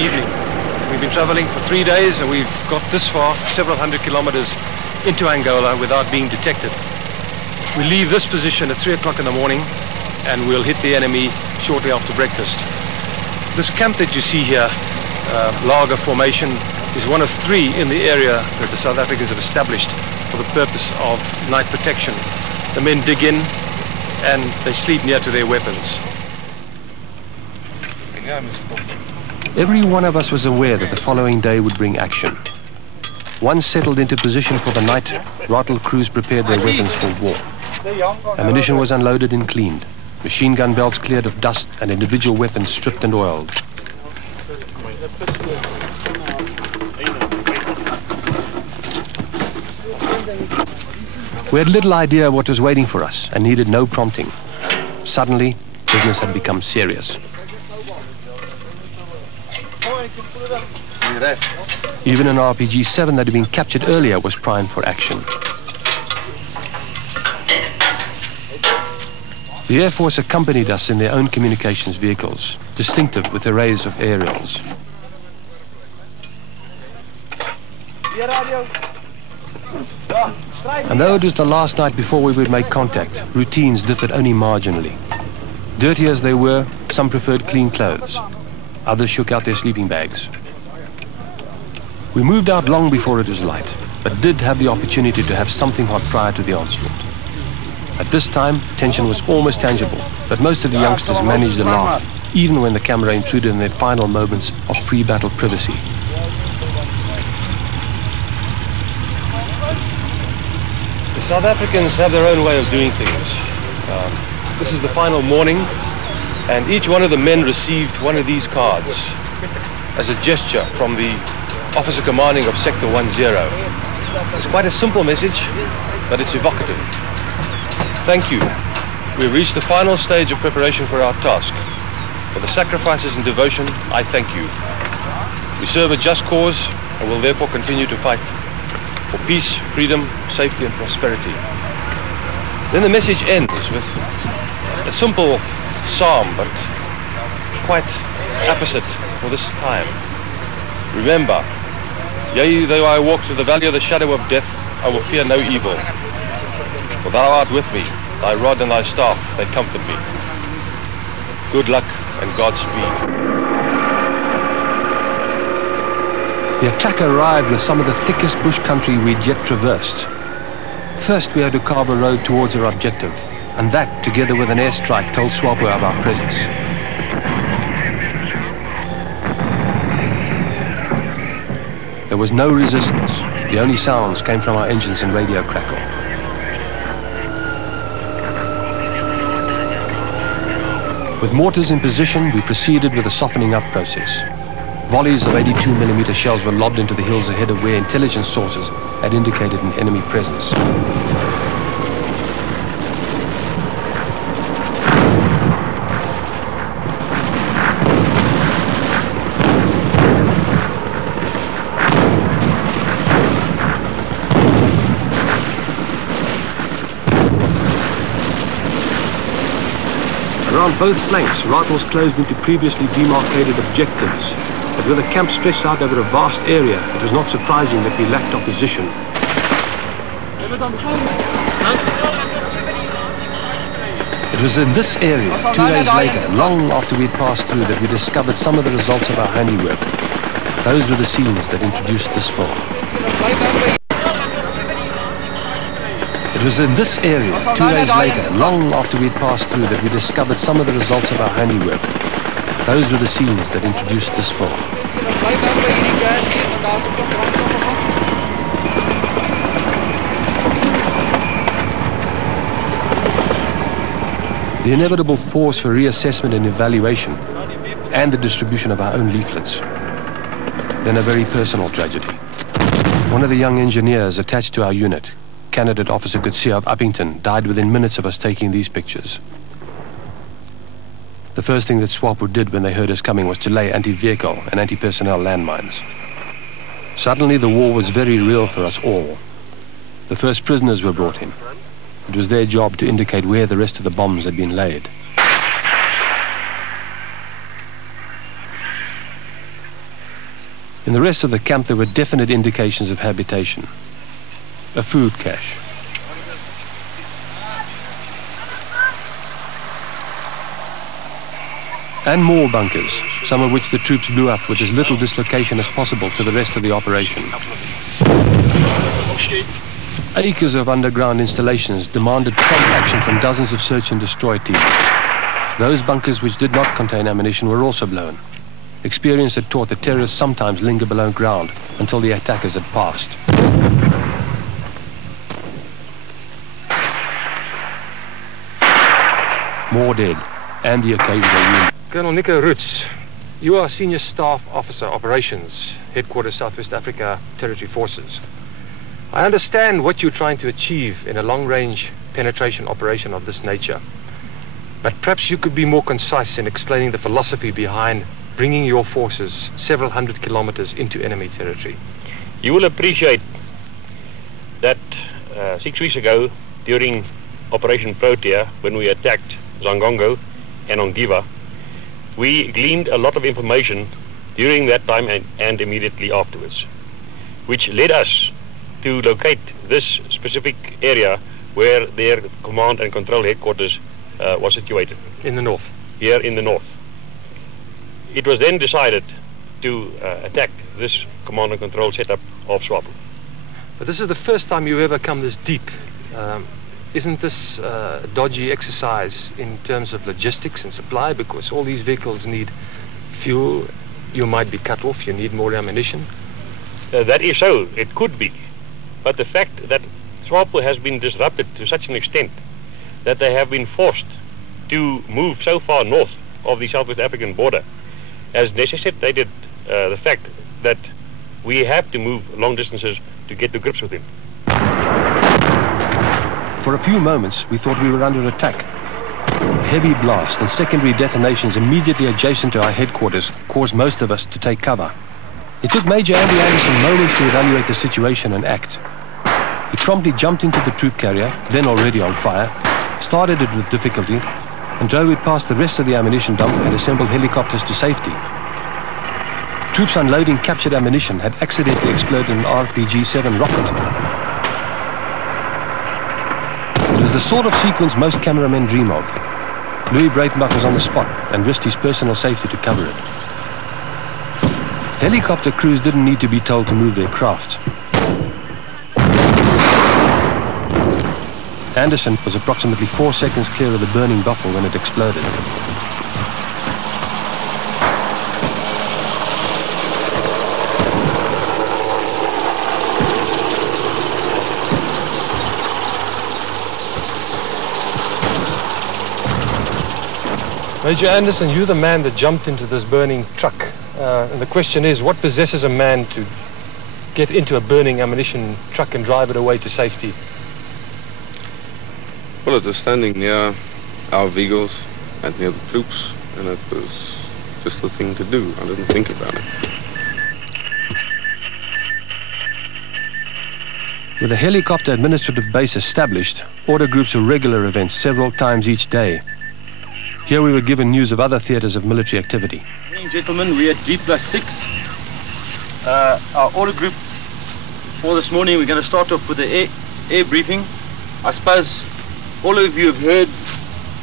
evening. We've been traveling for 3 days and we've got this far, several hundred kilometers into Angola without being detected. We leave this position at 3 o'clock in the morning and we'll hit the enemy shortly after breakfast. This camp that you see here, Lager Formation, is one of 3 in the area that the South Africans have established for the purpose of night protection. The men dig in and they sleep near to their weapons. Every one of us was aware that the following day would bring action. Once settled into position for the night, Rattle crews prepared their weapons for war. Ammunition was unloaded and cleaned, machine gun belts cleared of dust and individual weapons stripped and oiled. We had little idea what was waiting for us and needed no prompting. Suddenly, business had become serious. Even an RPG-7 that had been captured earlier was primed for action. The Air Force accompanied us in their own communications vehicles, distinctive with arrays of aerials. And though it was the last night before we would make contact, routines differed only marginally. Dirty as they were, some preferred clean clothes. Others shook out their sleeping bags. We moved out long before it was light, but did have the opportunity to have something hot prior to the onslaught. At this time, tension was almost tangible, but most of the youngsters managed to laugh, even when the camera intruded in their final moments of pre-battle privacy. The South Africans have their own way of doing things. This is the final morning, and each one of the men received one of these cards as a gesture from the officer commanding of Sector 10. It's quite a simple message, but it's evocative. Thank you. We've reached the final stage of preparation for our task. For the sacrifices and devotion, I thank you. We serve a just cause and will therefore continue to fight for peace, freedom, safety and prosperity. Then the message ends with a simple psalm, but quite apposite for this time. Remember, yea, though I walk through the valley of the shadow of death, I will fear no evil. For thou art with me, thy rod and thy staff, they comfort me. Good luck and Godspeed. The attack arrived with some of the thickest bush country we'd yet traversed. First we had to carve a road towards our objective, and that, together with an airstrike, told SWAPO of our presence. There was no resistance. The only sounds came from our engines and radio crackle. With mortars in position, we proceeded with the softening up process. Volleys of 82mm shells were lobbed into the hills ahead of where intelligence sources had indicated an enemy presence. Around both flanks, rifles closed into previously demarcated objectives. But with a camp stretched out over a vast area, it was not surprising that we lacked opposition. It was in this area, 2 days later, long after we had passed through, that we discovered some of the results of our handiwork. Those were the scenes that introduced this film. It was in this area, 2 days later, long after we had passed through, that we discovered some of the results of our handiwork. Those were the scenes that introduced this film. The inevitable pause for reassessment and evaluation, and the distribution of our own leaflets. Then a very personal tragedy. One of the young engineers attached to our unit, Candidate Officer Gutsia of Uppington, died within minutes of us taking these pictures. The first thing that SWAPO did when they heard us coming was to lay anti-vehicle and anti-personnel landmines. Suddenly the war was very real for us all. The first prisoners were brought in. It was their job to indicate where the rest of the bombs had been laid. In the rest of the camp there were definite indications of habitation. A food cache. And more bunkers, some of which the troops blew up with as little dislocation as possible to the rest of the operation. Acres of underground installations demanded prompt action from dozens of search and destroy teams. Those bunkers which did not contain ammunition were also blown. Experience had taught that terrorists sometimes linger below ground until the attackers had passed. More dead, and the occasional wounded. Colonel Nico Roots, you are Senior Staff Officer Operations, Headquarters Southwest Africa Territory Forces. I understand what you're trying to achieve in a long-range penetration operation of this nature. But perhaps you could be more concise in explaining the philosophy behind bringing your forces several hundred kilometers into enemy territory. You will appreciate that 6 weeks ago, during Operation Protea, when we attacked Zangongo and Ongiva, we gleaned a lot of information during that time and immediately afterwards, which led us to locate this specific area where their command and control headquarters was situated. In the north? Here in the north. It was then decided to attack this command and control setup of SWAPO. But this is the first time you've ever come this deep. Isn't this a dodgy exercise in terms of logistics and supply? Because all these vehicles need fuel, you might be cut off, you need more ammunition. That is so, it could be. But the fact that SWAPO has been disrupted to such an extent that they have been forced to move so far north of the Southwest African border has necessitated the fact that we have to move long distances to get to grips with him. For a few moments, we thought we were under attack. A heavy blast and secondary detonations immediately adjacent to our headquarters caused most of us to take cover. It took Major Andy Anderson moments to evaluate the situation and act. He promptly jumped into the troop carrier, then already on fire, started it with difficulty, and drove it past the rest of the ammunition dump and assembled helicopters to safety. Troops unloading captured ammunition had accidentally exploded an RPG-7 rocket. It was the sort of sequence most cameramen dream of. Louis Breitenbach was on the spot and risked his personal safety to cover it. Helicopter crews didn't need to be told to move their craft. Anderson was approximately 4 seconds clear of the burning buffel when it exploded. Major Anderson, you're the man that jumped into this burning truck. And the question is, what possesses a man to get into a burning ammunition truck and drive it away to safety? Well, it was standing near our vehicles and near the troops, and it was just the thing to do. I didn't think about it. With a helicopter administrative base established, order groups were regular events several times each day. Here we were given news of other theatres of military activity. Good morning, gentlemen. We're at D+6. Our order group for this morning, we're going to start off with the air briefing. I suppose all of you have heard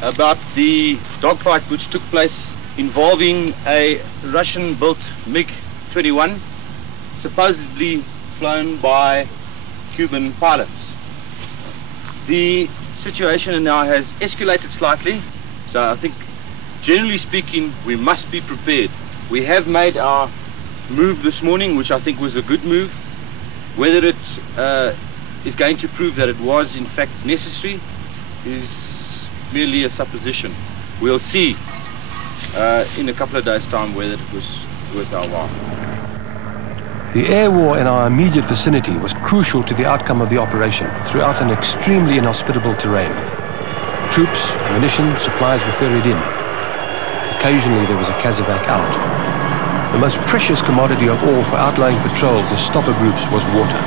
about the dogfight which took place involving a Russian-built MiG-21, supposedly flown by Cuban pilots. The situation now has escalated slightly, so I think, generally speaking, we must be prepared. We have made our move this morning, which I think was a good move. Whether it is going to prove that it was in fact necessary is merely a supposition. We'll see in a couple of days' time whether it was worth our while. The air war in our immediate vicinity was crucial to the outcome of the operation throughout an extremely inhospitable terrain. Troops, ammunition, supplies were ferried in. Occasionally there was a casevac out. The most precious commodity of all for outlying patrols and stopper groups was water.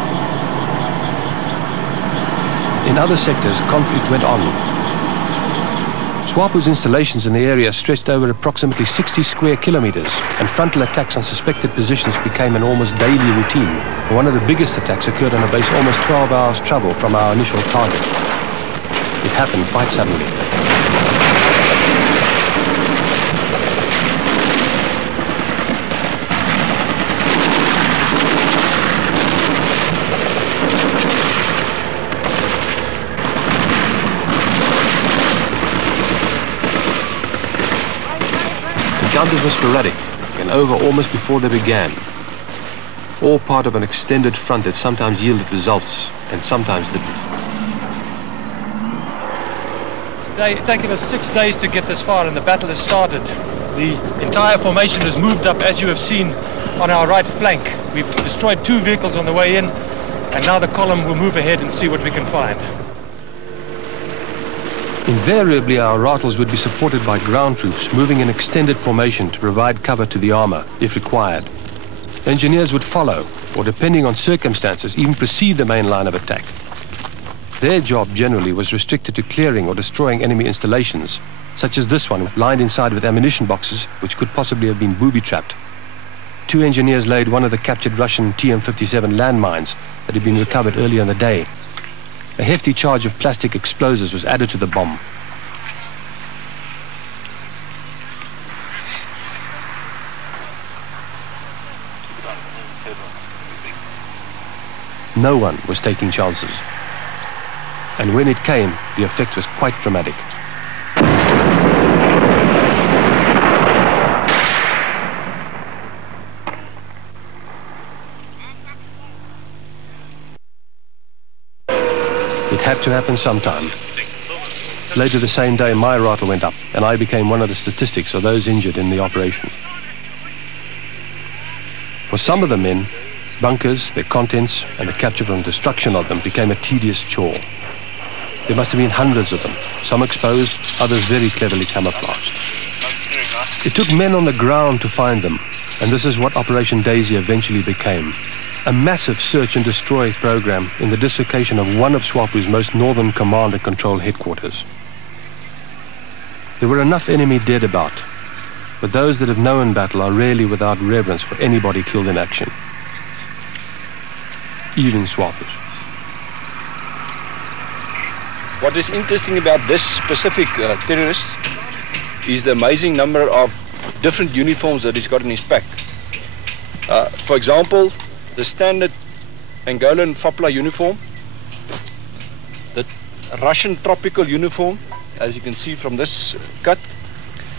In other sectors, conflict went on. SWAPO's installations in the area stretched over approximately 60 square kilometers, and frontal attacks on suspected positions became an almost daily routine. One of the biggest attacks occurred on a base almost 12 hours travel from our initial target. It happened quite suddenly. Encounters were sporadic and over almost before they began. All part of an extended front that sometimes yielded results and sometimes didn't. It's taken us 6 days to get this far and the battle has started. The entire formation has moved up, as you have seen, on our right flank. We've destroyed 2 vehicles on the way in, and now the column will move ahead and see what we can find. Invariably, our rattles would be supported by ground troops moving in extended formation to provide cover to the armor, if required. Engineers would follow, or depending on circumstances, even precede the main line of attack. Their job generally was restricted to clearing or destroying enemy installations, such as this one, lined inside with ammunition boxes, which could possibly have been booby-trapped. 2 engineers laid one of the captured Russian TM-57 landmines that had been recovered earlier in the day. A hefty charge of plastic explosives was added to the bomb. No one was taking chances. And when it came, the effect was quite dramatic. It had to happen sometime. Later the same day, my rattle went up, and I became one of the statistics of those injured in the operation. For some of the men, bunkers, their contents, and the capture and destruction of them became a tedious chore. There must have been hundreds of them, some exposed, others very cleverly camouflaged. It took men on the ground to find them, and this is what Operation Daisy eventually became. A massive search and destroy program in the dislocation of one of SWAPO's most northern command and control headquarters. There were enough enemy dead about, but those that have known battle are rarely without reverence for anybody killed in action. Even SWAPOs. What is interesting about this specific terrorist is the amazing number of different uniforms that he's got in his pack. For example, the standard Angolan Fapla uniform, the Russian tropical uniform, as you can see from this cut,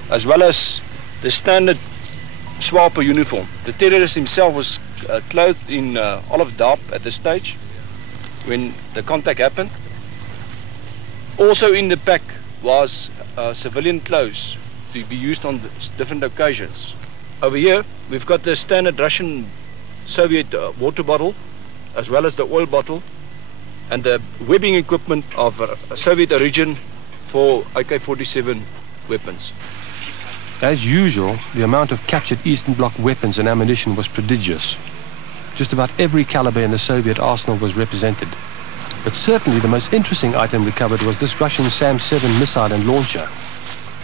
as well as the standard SWAPO uniform. The terrorist himself was clothed in olive dark at this stage when the contact happened. Also in the pack was civilian clothes to be used on different occasions. Over here we've got the standard Russian Soviet water bottle, as well as the oil bottle, and the webbing equipment of Soviet origin for AK-47 weapons. As usual, the amount of captured Eastern Bloc weapons and ammunition was prodigious. Just about every caliber in the Soviet arsenal was represented. But certainly the most interesting item recovered was this Russian SAM-7 missile and launcher.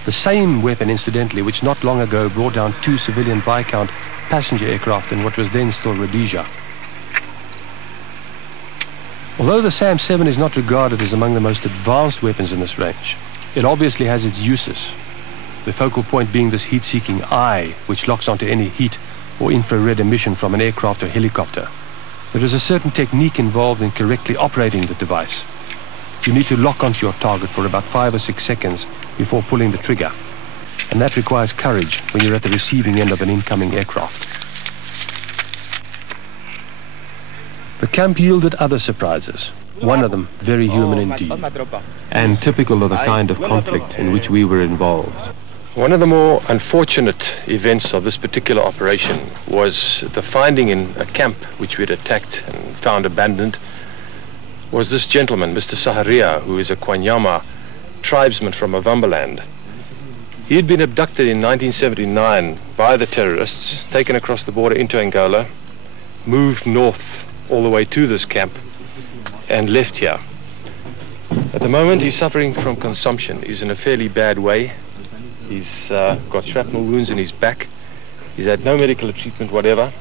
The same weapon, incidentally, which not long ago brought down 2 civilian Viscount passenger aircraft in what was then still Rhodesia. Although the SAM-7 is not regarded as among the most advanced weapons in this range, it obviously has its uses. The focal point being this heat-seeking eye, which locks onto any heat or infrared emission from an aircraft or helicopter. There is a certain technique involved in correctly operating the device. You need to lock onto your target for about 5 or 6 seconds before pulling the trigger. And that requires courage when you're at the receiving end of an incoming aircraft. The camp yielded other surprises, one of them very human indeed, and typical of the kind of conflict in which we were involved. One of the more unfortunate events of this particular operation was the finding in a camp which we had attacked and found abandoned was this gentleman, Mr. Saharia, who is a Kwanyama tribesman from Avambaland. He had been abducted in 1979 by the terrorists, taken across the border into Angola, moved north all the way to this camp, and left here. At the moment, he's suffering from consumption. He's in a fairly bad way. He's got shrapnel wounds in his back. He's had no medical treatment whatever.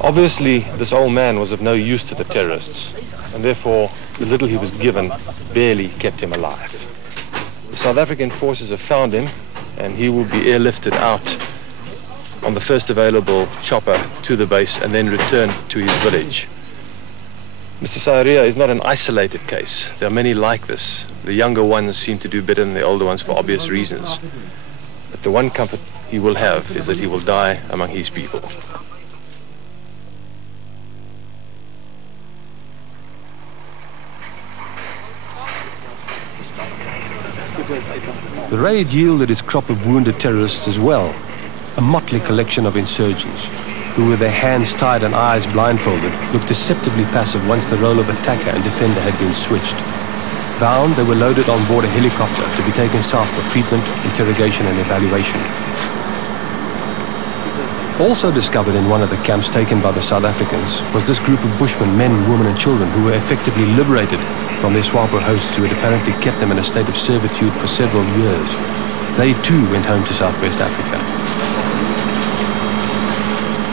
Obviously, this old man was of no use to the terrorists, and therefore the little he was given barely kept him alive. The South African forces have found him, and he will be airlifted out on the first available chopper to the base and then return to his village. Mr. Saharia is not an isolated case. There are many like this. The younger ones seem to do better than the older ones for obvious reasons. But the one comfort he will have is that he will die among his people. The raid yielded its crop of wounded terrorists as well, a motley collection of insurgents who, with their hands tied and eyes blindfolded, looked deceptively passive once the role of attacker and defender had been switched. Bound, they were loaded on board a helicopter to be taken south for treatment, interrogation and evaluation. Also discovered in one of the camps taken by the South Africans was this group of Bushmen, men, women and children who were effectively liberated from their Swapo hosts who had apparently kept them in a state of servitude for several years. They too went home to Southwest Africa.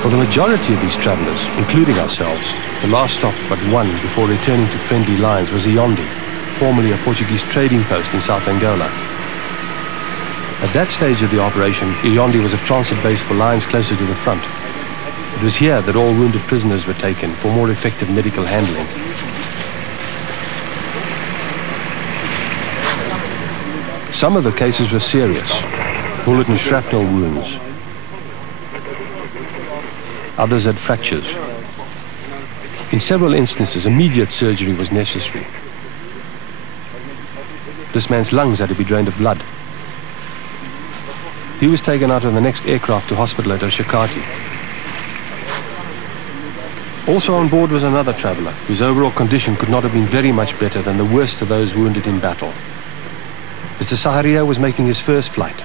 For the majority of these travelers, including ourselves, the last stop but one before returning to friendly lines was Iondi, formerly a Portuguese trading post in South Angola. At that stage of the operation, Iondi was a transit base for lines closer to the front. It was here that all wounded prisoners were taken for more effective medical handling. Some of the cases were serious, bullet and shrapnel wounds. Others had fractures. In several instances, immediate surgery was necessary. This man's lungs had to be drained of blood. He was taken out on the next aircraft to hospital at Oshakati. Also on board was another traveller, whose overall condition could not have been very much better than the worst of those wounded in battle. Mr. Saharia was making his first flight.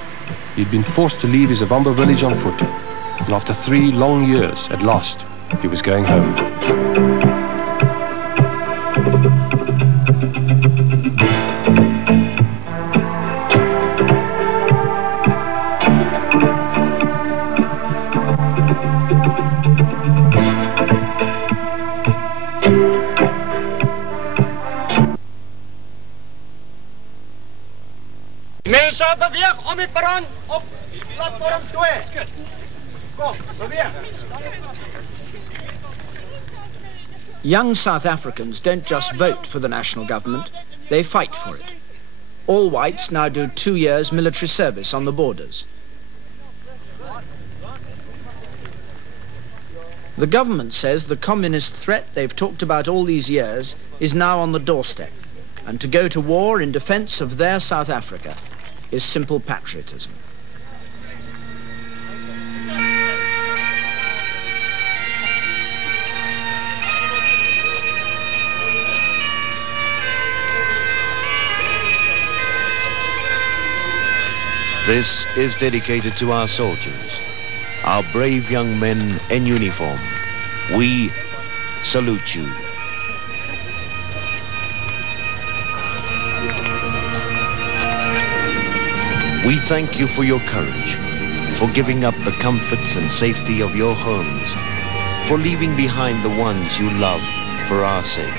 He had been forced to leave his Avamba village on foot, and after 3 long years, at last, he was going home. Mense beweeg om die perron op platform 2. Kom, beweeg. Young South Africans don't just vote for the national government, they fight for it. All whites now do 2 years military service on the borders. The government says the communist threat they've talked about all these years is now on the doorstep, and to go to war in defense of their South Africa is simple patriotism. This is dedicated to our soldiers, our brave young men in uniform. We salute you. We thank you for your courage, for giving up the comforts and safety of your homes, for leaving behind the ones you love for our sake,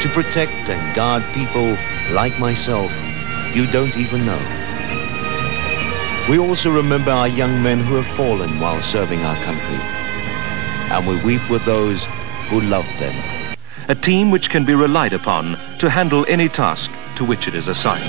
to protect and guard people like myself you don't even know. We also remember our young men who have fallen while serving our country, and we weep with those who loved them. A team which can be relied upon to handle any task to which it is assigned.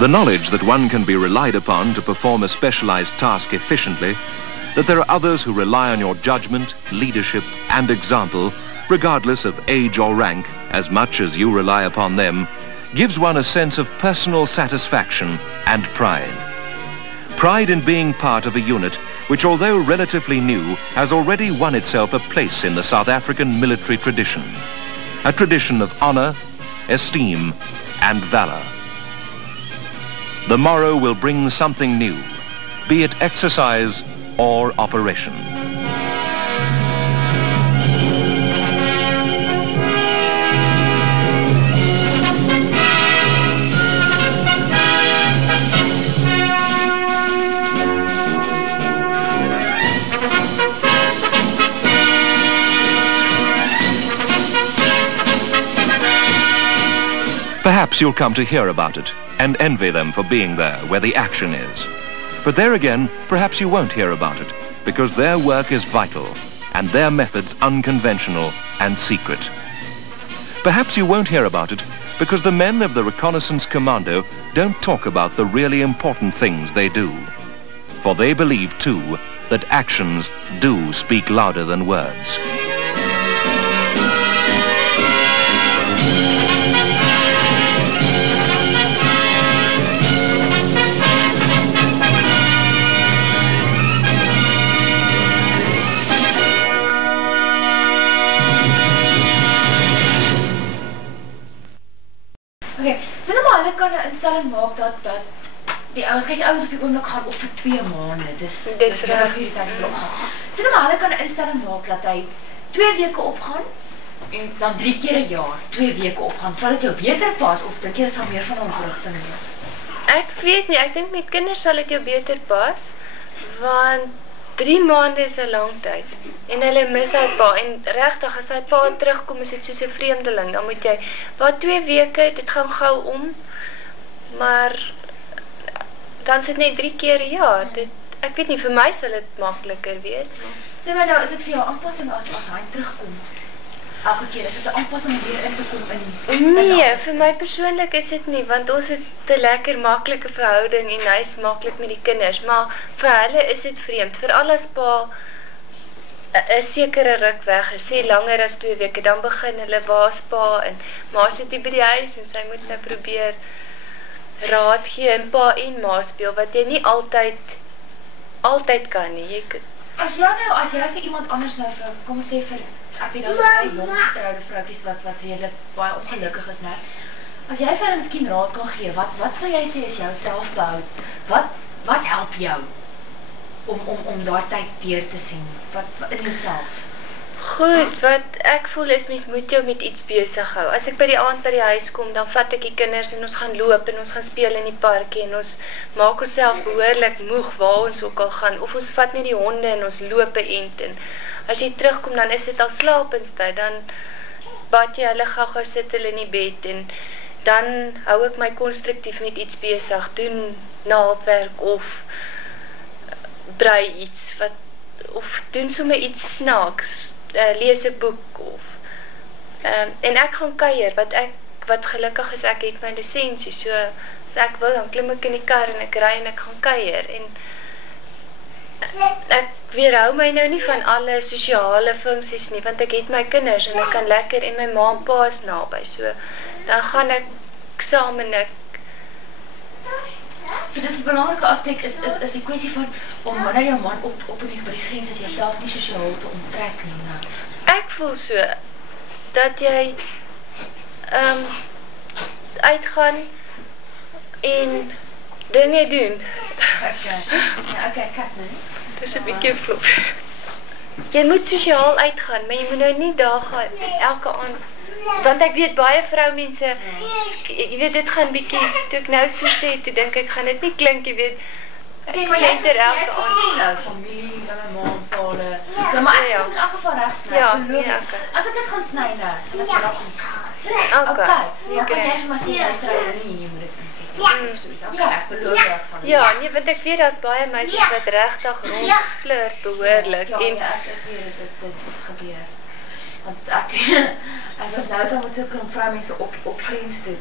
The knowledge that one can be relied upon to perform a specialized task efficiently, that there are others who rely on your judgment, leadership, and example, regardless of age or rank, as much as you rely upon them, gives one a sense of personal satisfaction and pride. Pride in being part of a unit which, although relatively new, has already won itself a place in the South African military tradition. A tradition of honor, esteem, and valor. The morrow will bring something new, be it exercise or operation. Perhaps you'll come to hear about it and envy them for being there where the action is. But there again, perhaps you won't hear about it because their work is vital and their methods unconventional and secret. Perhaps you won't hear about it because the men of the Reconnaissance Commando don't talk about the really important things they do. For they believe, too, that actions do speak louder than words. Okay, so nou maar hulle kan 'n instelling maak dat die ouens, kyk die ouens op die oomblik gaan op vir 2 maande. Dis reg hierdie tyd vlug. So nou maar hulle kan 'n instelling maak dat hy 2 weke opgaan en dan 3 keer 'n jaar 2 weke opgaan. Sal dit jou beter pas of dink jy dit sal meer van 'n ontwrigting wees? Ek weet nie, ek dink met kinders sal dit jou beter pas want 3 maande is 'n lang tyd. En hulle mis hy pa en regtig as hy pa terugkom is dit soos 'n vreemdeling. Dan moet jy wat 2 weke, dit gaan gou om. Maar dan sit net 3 keer 'n jaar. Dit ek weet nie vir my sal dit makliker wees. Sê maar nou, is dit vir jou aanpassing as hy terugkom? Elke keer is dit 'n aanpassing om weer in te kom in. Nee, vir my persoonlik is dit nie want ons het 'n lekker maklike verhouding en hy's maklik met die kinders, maar vir hulle is dit vreemd. Veral as pa 'n sekere ruk weg is, sê langer as 2 weke, dan begin hulle waar's pa en ma sit nie by die huis en sy moet nou probeer raad gee en pa en ma speel wat jy nie altyd kan nie. Jy as jy vir iemand anders nou vir kom ons sê vir ek weet daar's baie jong getroude vroutjies wat redelik baie ongelukkig is nou. As jy vir hulle miskien raad kan gee, wat sou jy sê is jou selfbehoud? Wat help jou om daai tyd deur te sien? Wat in jouself? Goed, wat ek voel is mens moet jou met iets besig hou. As ek by die aand by die huis kom, dan vat ek die kinders en ons gaan loop en ons gaan speel in die parkie en ons maak onsself behoorlik moeg waar ons ook al gaan. Of ons vat net die honde en ons loop 'n ent en as jy terugkom dan is dit al slaapenstyd, dan bad jy hulle gou sit hulle in die bed en dan hou ek my konstruktief met iets besig, doen naaldwerk of brei iets of doen sommer iets snaaks, lees 'n boek of en ek gaan kuier wat gelukkig is ek het my lisensie, so as ek wil dan klim ek in die kar en ek ry en ek gaan kuier en ek weerhou my nou nie van alle sosiale funksies nie want ek het my kinders en ek kan lekker en my ma en pa is naby, so dan gaan ek saam en ek so dis 'n belangrike aspek is die kwessie van om wanneer jou man op en by die grens is jouself nie sosiaal te onttrek nie. Nou. Ek voel so dat jy uitgaan en dinge doen. Okay, kat nou. Dis 'n bietjie flop. Jy moet sosiaal uitgaan, maar jy moet nou nie daar gaan elke aand want ek weet baie vroumense jy weet dit gaan bietjie toe ek nou so sê toe dink ek gaan dit nie klink jy weet ek klenter elke aand nou familie by my ma en pa hulle maar ek moet in elk geval reg sny as ek dit gaan sny nou sal ek nog okay jy vir my sê luister nie jy moet dit sê ek beloof ek sal nee want ek weet daar's baie meisies wat regtig rondflirt behoorlik en ek weet dit gebeur want ek was nou saam met so 'n klomp vroumense op grens toe.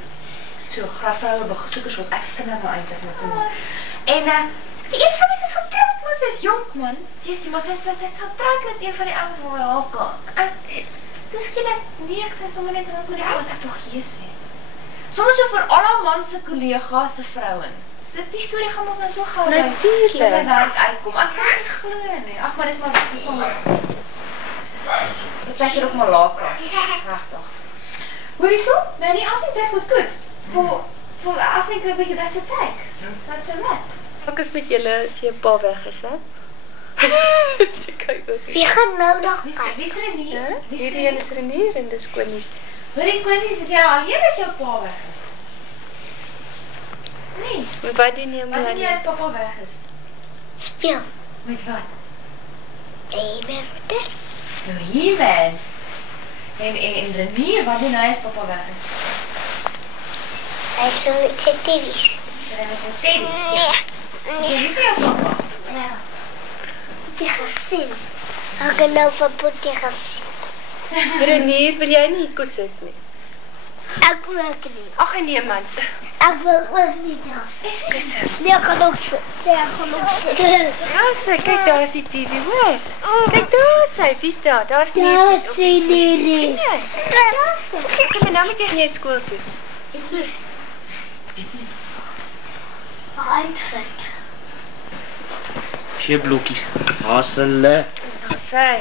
So vroue besoekers wat ek skinne nou eintlik met toe. En die een vrou is getroud, man, sy is jonk man. Maar sy is getroud met een van die ouens waar hy haar. Toe skielik nee, ek sê sommer net met die ouens ek tog gees hè. Soms so vir al haar man se kollegas se vrouens. Die storie gaan ons nou so gou Natuurlijk. As sy werk uitkom. Ek kan nie glo nie. Ag, maar dis maar Party keer ook maar laatras. Regtig. Hoorie so? Man, I think that was good. For I think that's a tag. That's a wrap. Ek is met julle as jy pa weg is, hè? Wie gaan nou nog Wie is Renier? Hierdie een is Renier en dis Quinnies. Hoorie Quinnies, is jy alleen as jou pa weg is? Nee. Wat doen jy Wat doen jy as papa weg is? Speel. Met wat? He-Man. Nou He-Man. En Renier, wat doen hy as papa weg is? Hy speel met sy teddies. Sy met sy teddies? Ja. Is jy lief vir jou papa? Ja. Die gesien. Ek het nou van Poetie gesien. Renier, wil jy nie koes sit nie? Ek wil ook nie. Ag nee mans. Ek wil ook nie draf. Kus sit. Nee, ek gaan ook sit. Ja, sy, kyk daar is die TV, hoor. Kyk daar is sy, wie's daar? Daar is nie. Daar is sy nie. Kom maar nou met jy skool toe. Uitvind. Sê blokkies. Haas hulle. Daar sy.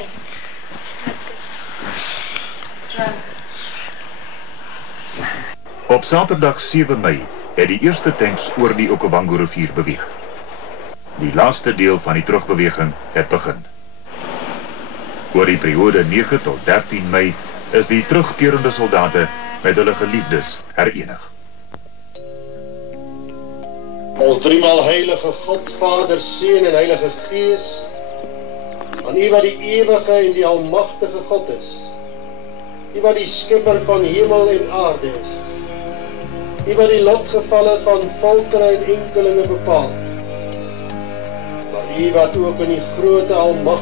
Op Saterdag 7 Mei het die eerste tanks oor die Okavango rivier beweeg. Die laaste deel van die terugbeweging het begin. Oor die periode 9 tot 13 Mei is die terugkerende soldate met hulle geliefdes herenig. Ons driemaal heilige God, Vader, Sien en Heilige Gees, aan U wat die ewige en die almagtige God is, U wat die skepper van hemel en aarde is, U wat die lotgevalle van volkere en enkelinge bepaal, maar U wat ook in die groote almag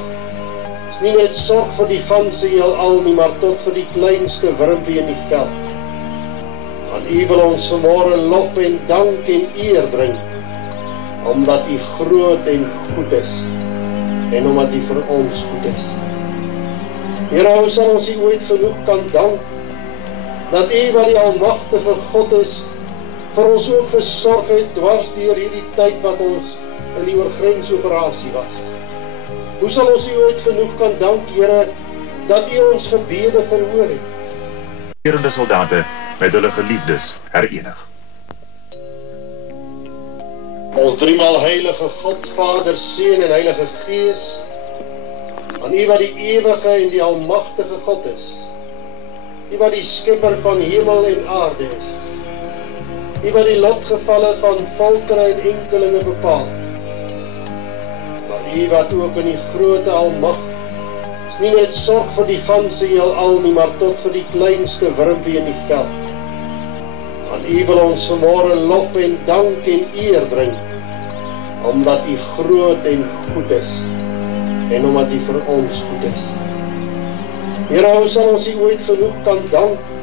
is nie net sorg vir die ganse heelal nie, maar tot vir die kleinste wurmpie in die veld. Aan U wil ons vanmôre lof en dank en eer bring, omdat U groot en goed is, en omdat U vir ons goed is. Here, hoe sal ons U ooit genoeg kan dank, dat U wat die almagtige God is, vir ons ook gesorg het dwars deur hierdie tyd wat ons in die oorgrensoperasie was. Hoe sal ons U ooit genoeg kan dank, Here, dat U ons gebede verhoor het. Terugkerende soldate met hulle geliefdes herenig. Ons driemaal heilige God, Vader, Sien en Heilige Gees, aan U wat die ewige en die almagtige God is, U wat die skepper van hemel en aarde is, U wat die lotgevalle van volkere en enkelinge bepaal, maar U wat ook in die groote almag is nie net sorg vir die ganse heelal nie, maar tot vir die kleinste wurmpie in die veld. Aan U wil ons vanmôre lof en dank en eer bring, omdat U groot en goed is, en omdat U vir ons goed is. Here, hoe sal ons U ooit genoeg kan dank,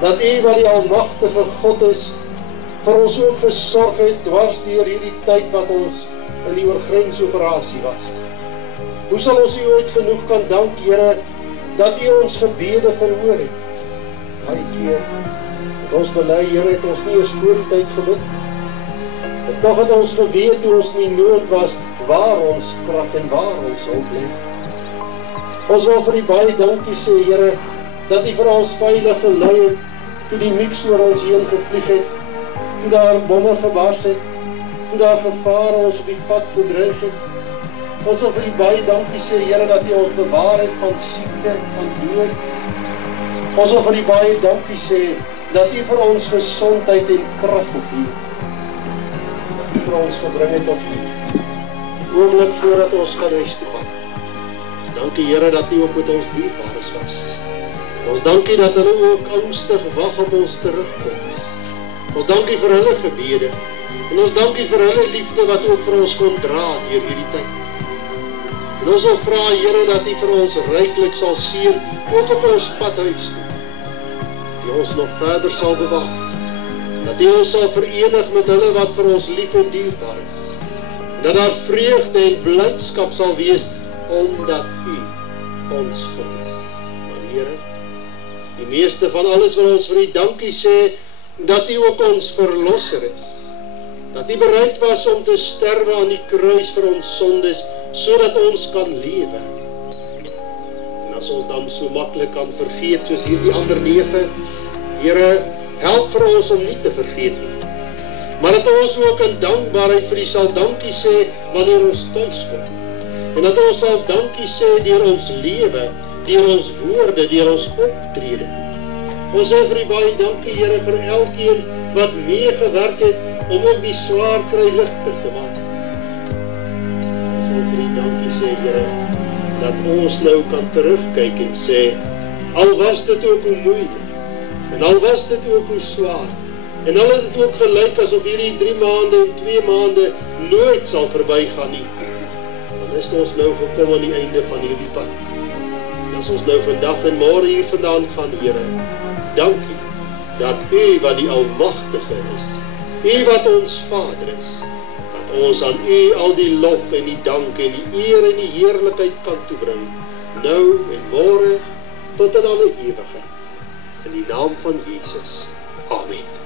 dat U wat die almagtige God is, vir ons ook gesorg het dwars deur hierdie tyd wat ons in die oorgrensoperasie was. Hoe sal ons U ooit genoeg kan dank, Here, dat U ons gebede verhoor het. Baie keer het ons bely, Here, het ons nie eers voor die tyd gebid. En tog het ons geweet toe ons nie nood was, waar ons krag en waar ons hulp lê. Ons wil vir U baie dankie sê, Here, dat U vir ons veilig gelei het, toe die miks oor ons heen gevlieg het, toe daar bomme gebars het, toe daar gevare ons op die pad bedreig het. Ons wil vir U baie dankie sê, Here, dat U ons bewaar het van siekte, van dood. Ons wil vir U baie dankie sê, dat U vir ons gesondheid en krag gegee het. Dat U vir ons gebring het op hier. Die oomblik voordat ons gaan huis toe gaan. Ons dankie, Here, dat U ook met ons dierbares was. Ons dankie dat hulle ook angstig wag op ons terugkoms. Ons dankie vir hulle gebede. En ons dankie vir hulle liefde wat ook vir ons kon dra deur hierdie tyd. En ons wil vra, Here, dat U vir ons ryklik sal seën, ook op ons pad huis toe. Dat U ons nog verder sal bewaar. Dat U ons sal verenig met hulle wat vir ons lief en dierbaar is. En dat daar vreugde en blydskap sal wees, omdat U ons God is. Maar Here, die meeste van alles wil ons vir U dankie sê, dat U ook ons verlosser is, dat U bereid was om te sterwe aan die kruis vir ons sondes, sodat ons kan lewe. En as ons dan so maklik kan vergeet, soos hier die ander 9, Here, help vir ons om nie te vergeet nie, maar dat ons ook in dankbaarheid vir U sal dankie sê wanneer ons thuis kom. En dat ons sal dankie sê deur ons lewe, deur ons woorde, deur ons optrede. Ons sê vir U baie dankie, Here, vir elkeen wat meegewerk het om ook die swaar kry ligter te maak. Ons wil vir U dankie sê, Here, dat ons nou kan terugkyk en sê, al was dit ook hoe moeilik, en al was dit ook hoe swaar, en al het dit ook gelyk asof hierdie 3 maande en 2 maande nooit sal verbygaan nie, dan is ons nou gekom aan die einde van hierdie pad. En as ons nou vandag en môre hier vandaan gaan, Here, dankie dat U wat die Almagtige is, U wat ons Vader is, dat ons aan U al die lof en die dank en die eer en die heerlikheid kan toebring, nou en môre tot in alle ewigheid. In die naam van Jesus. Amen.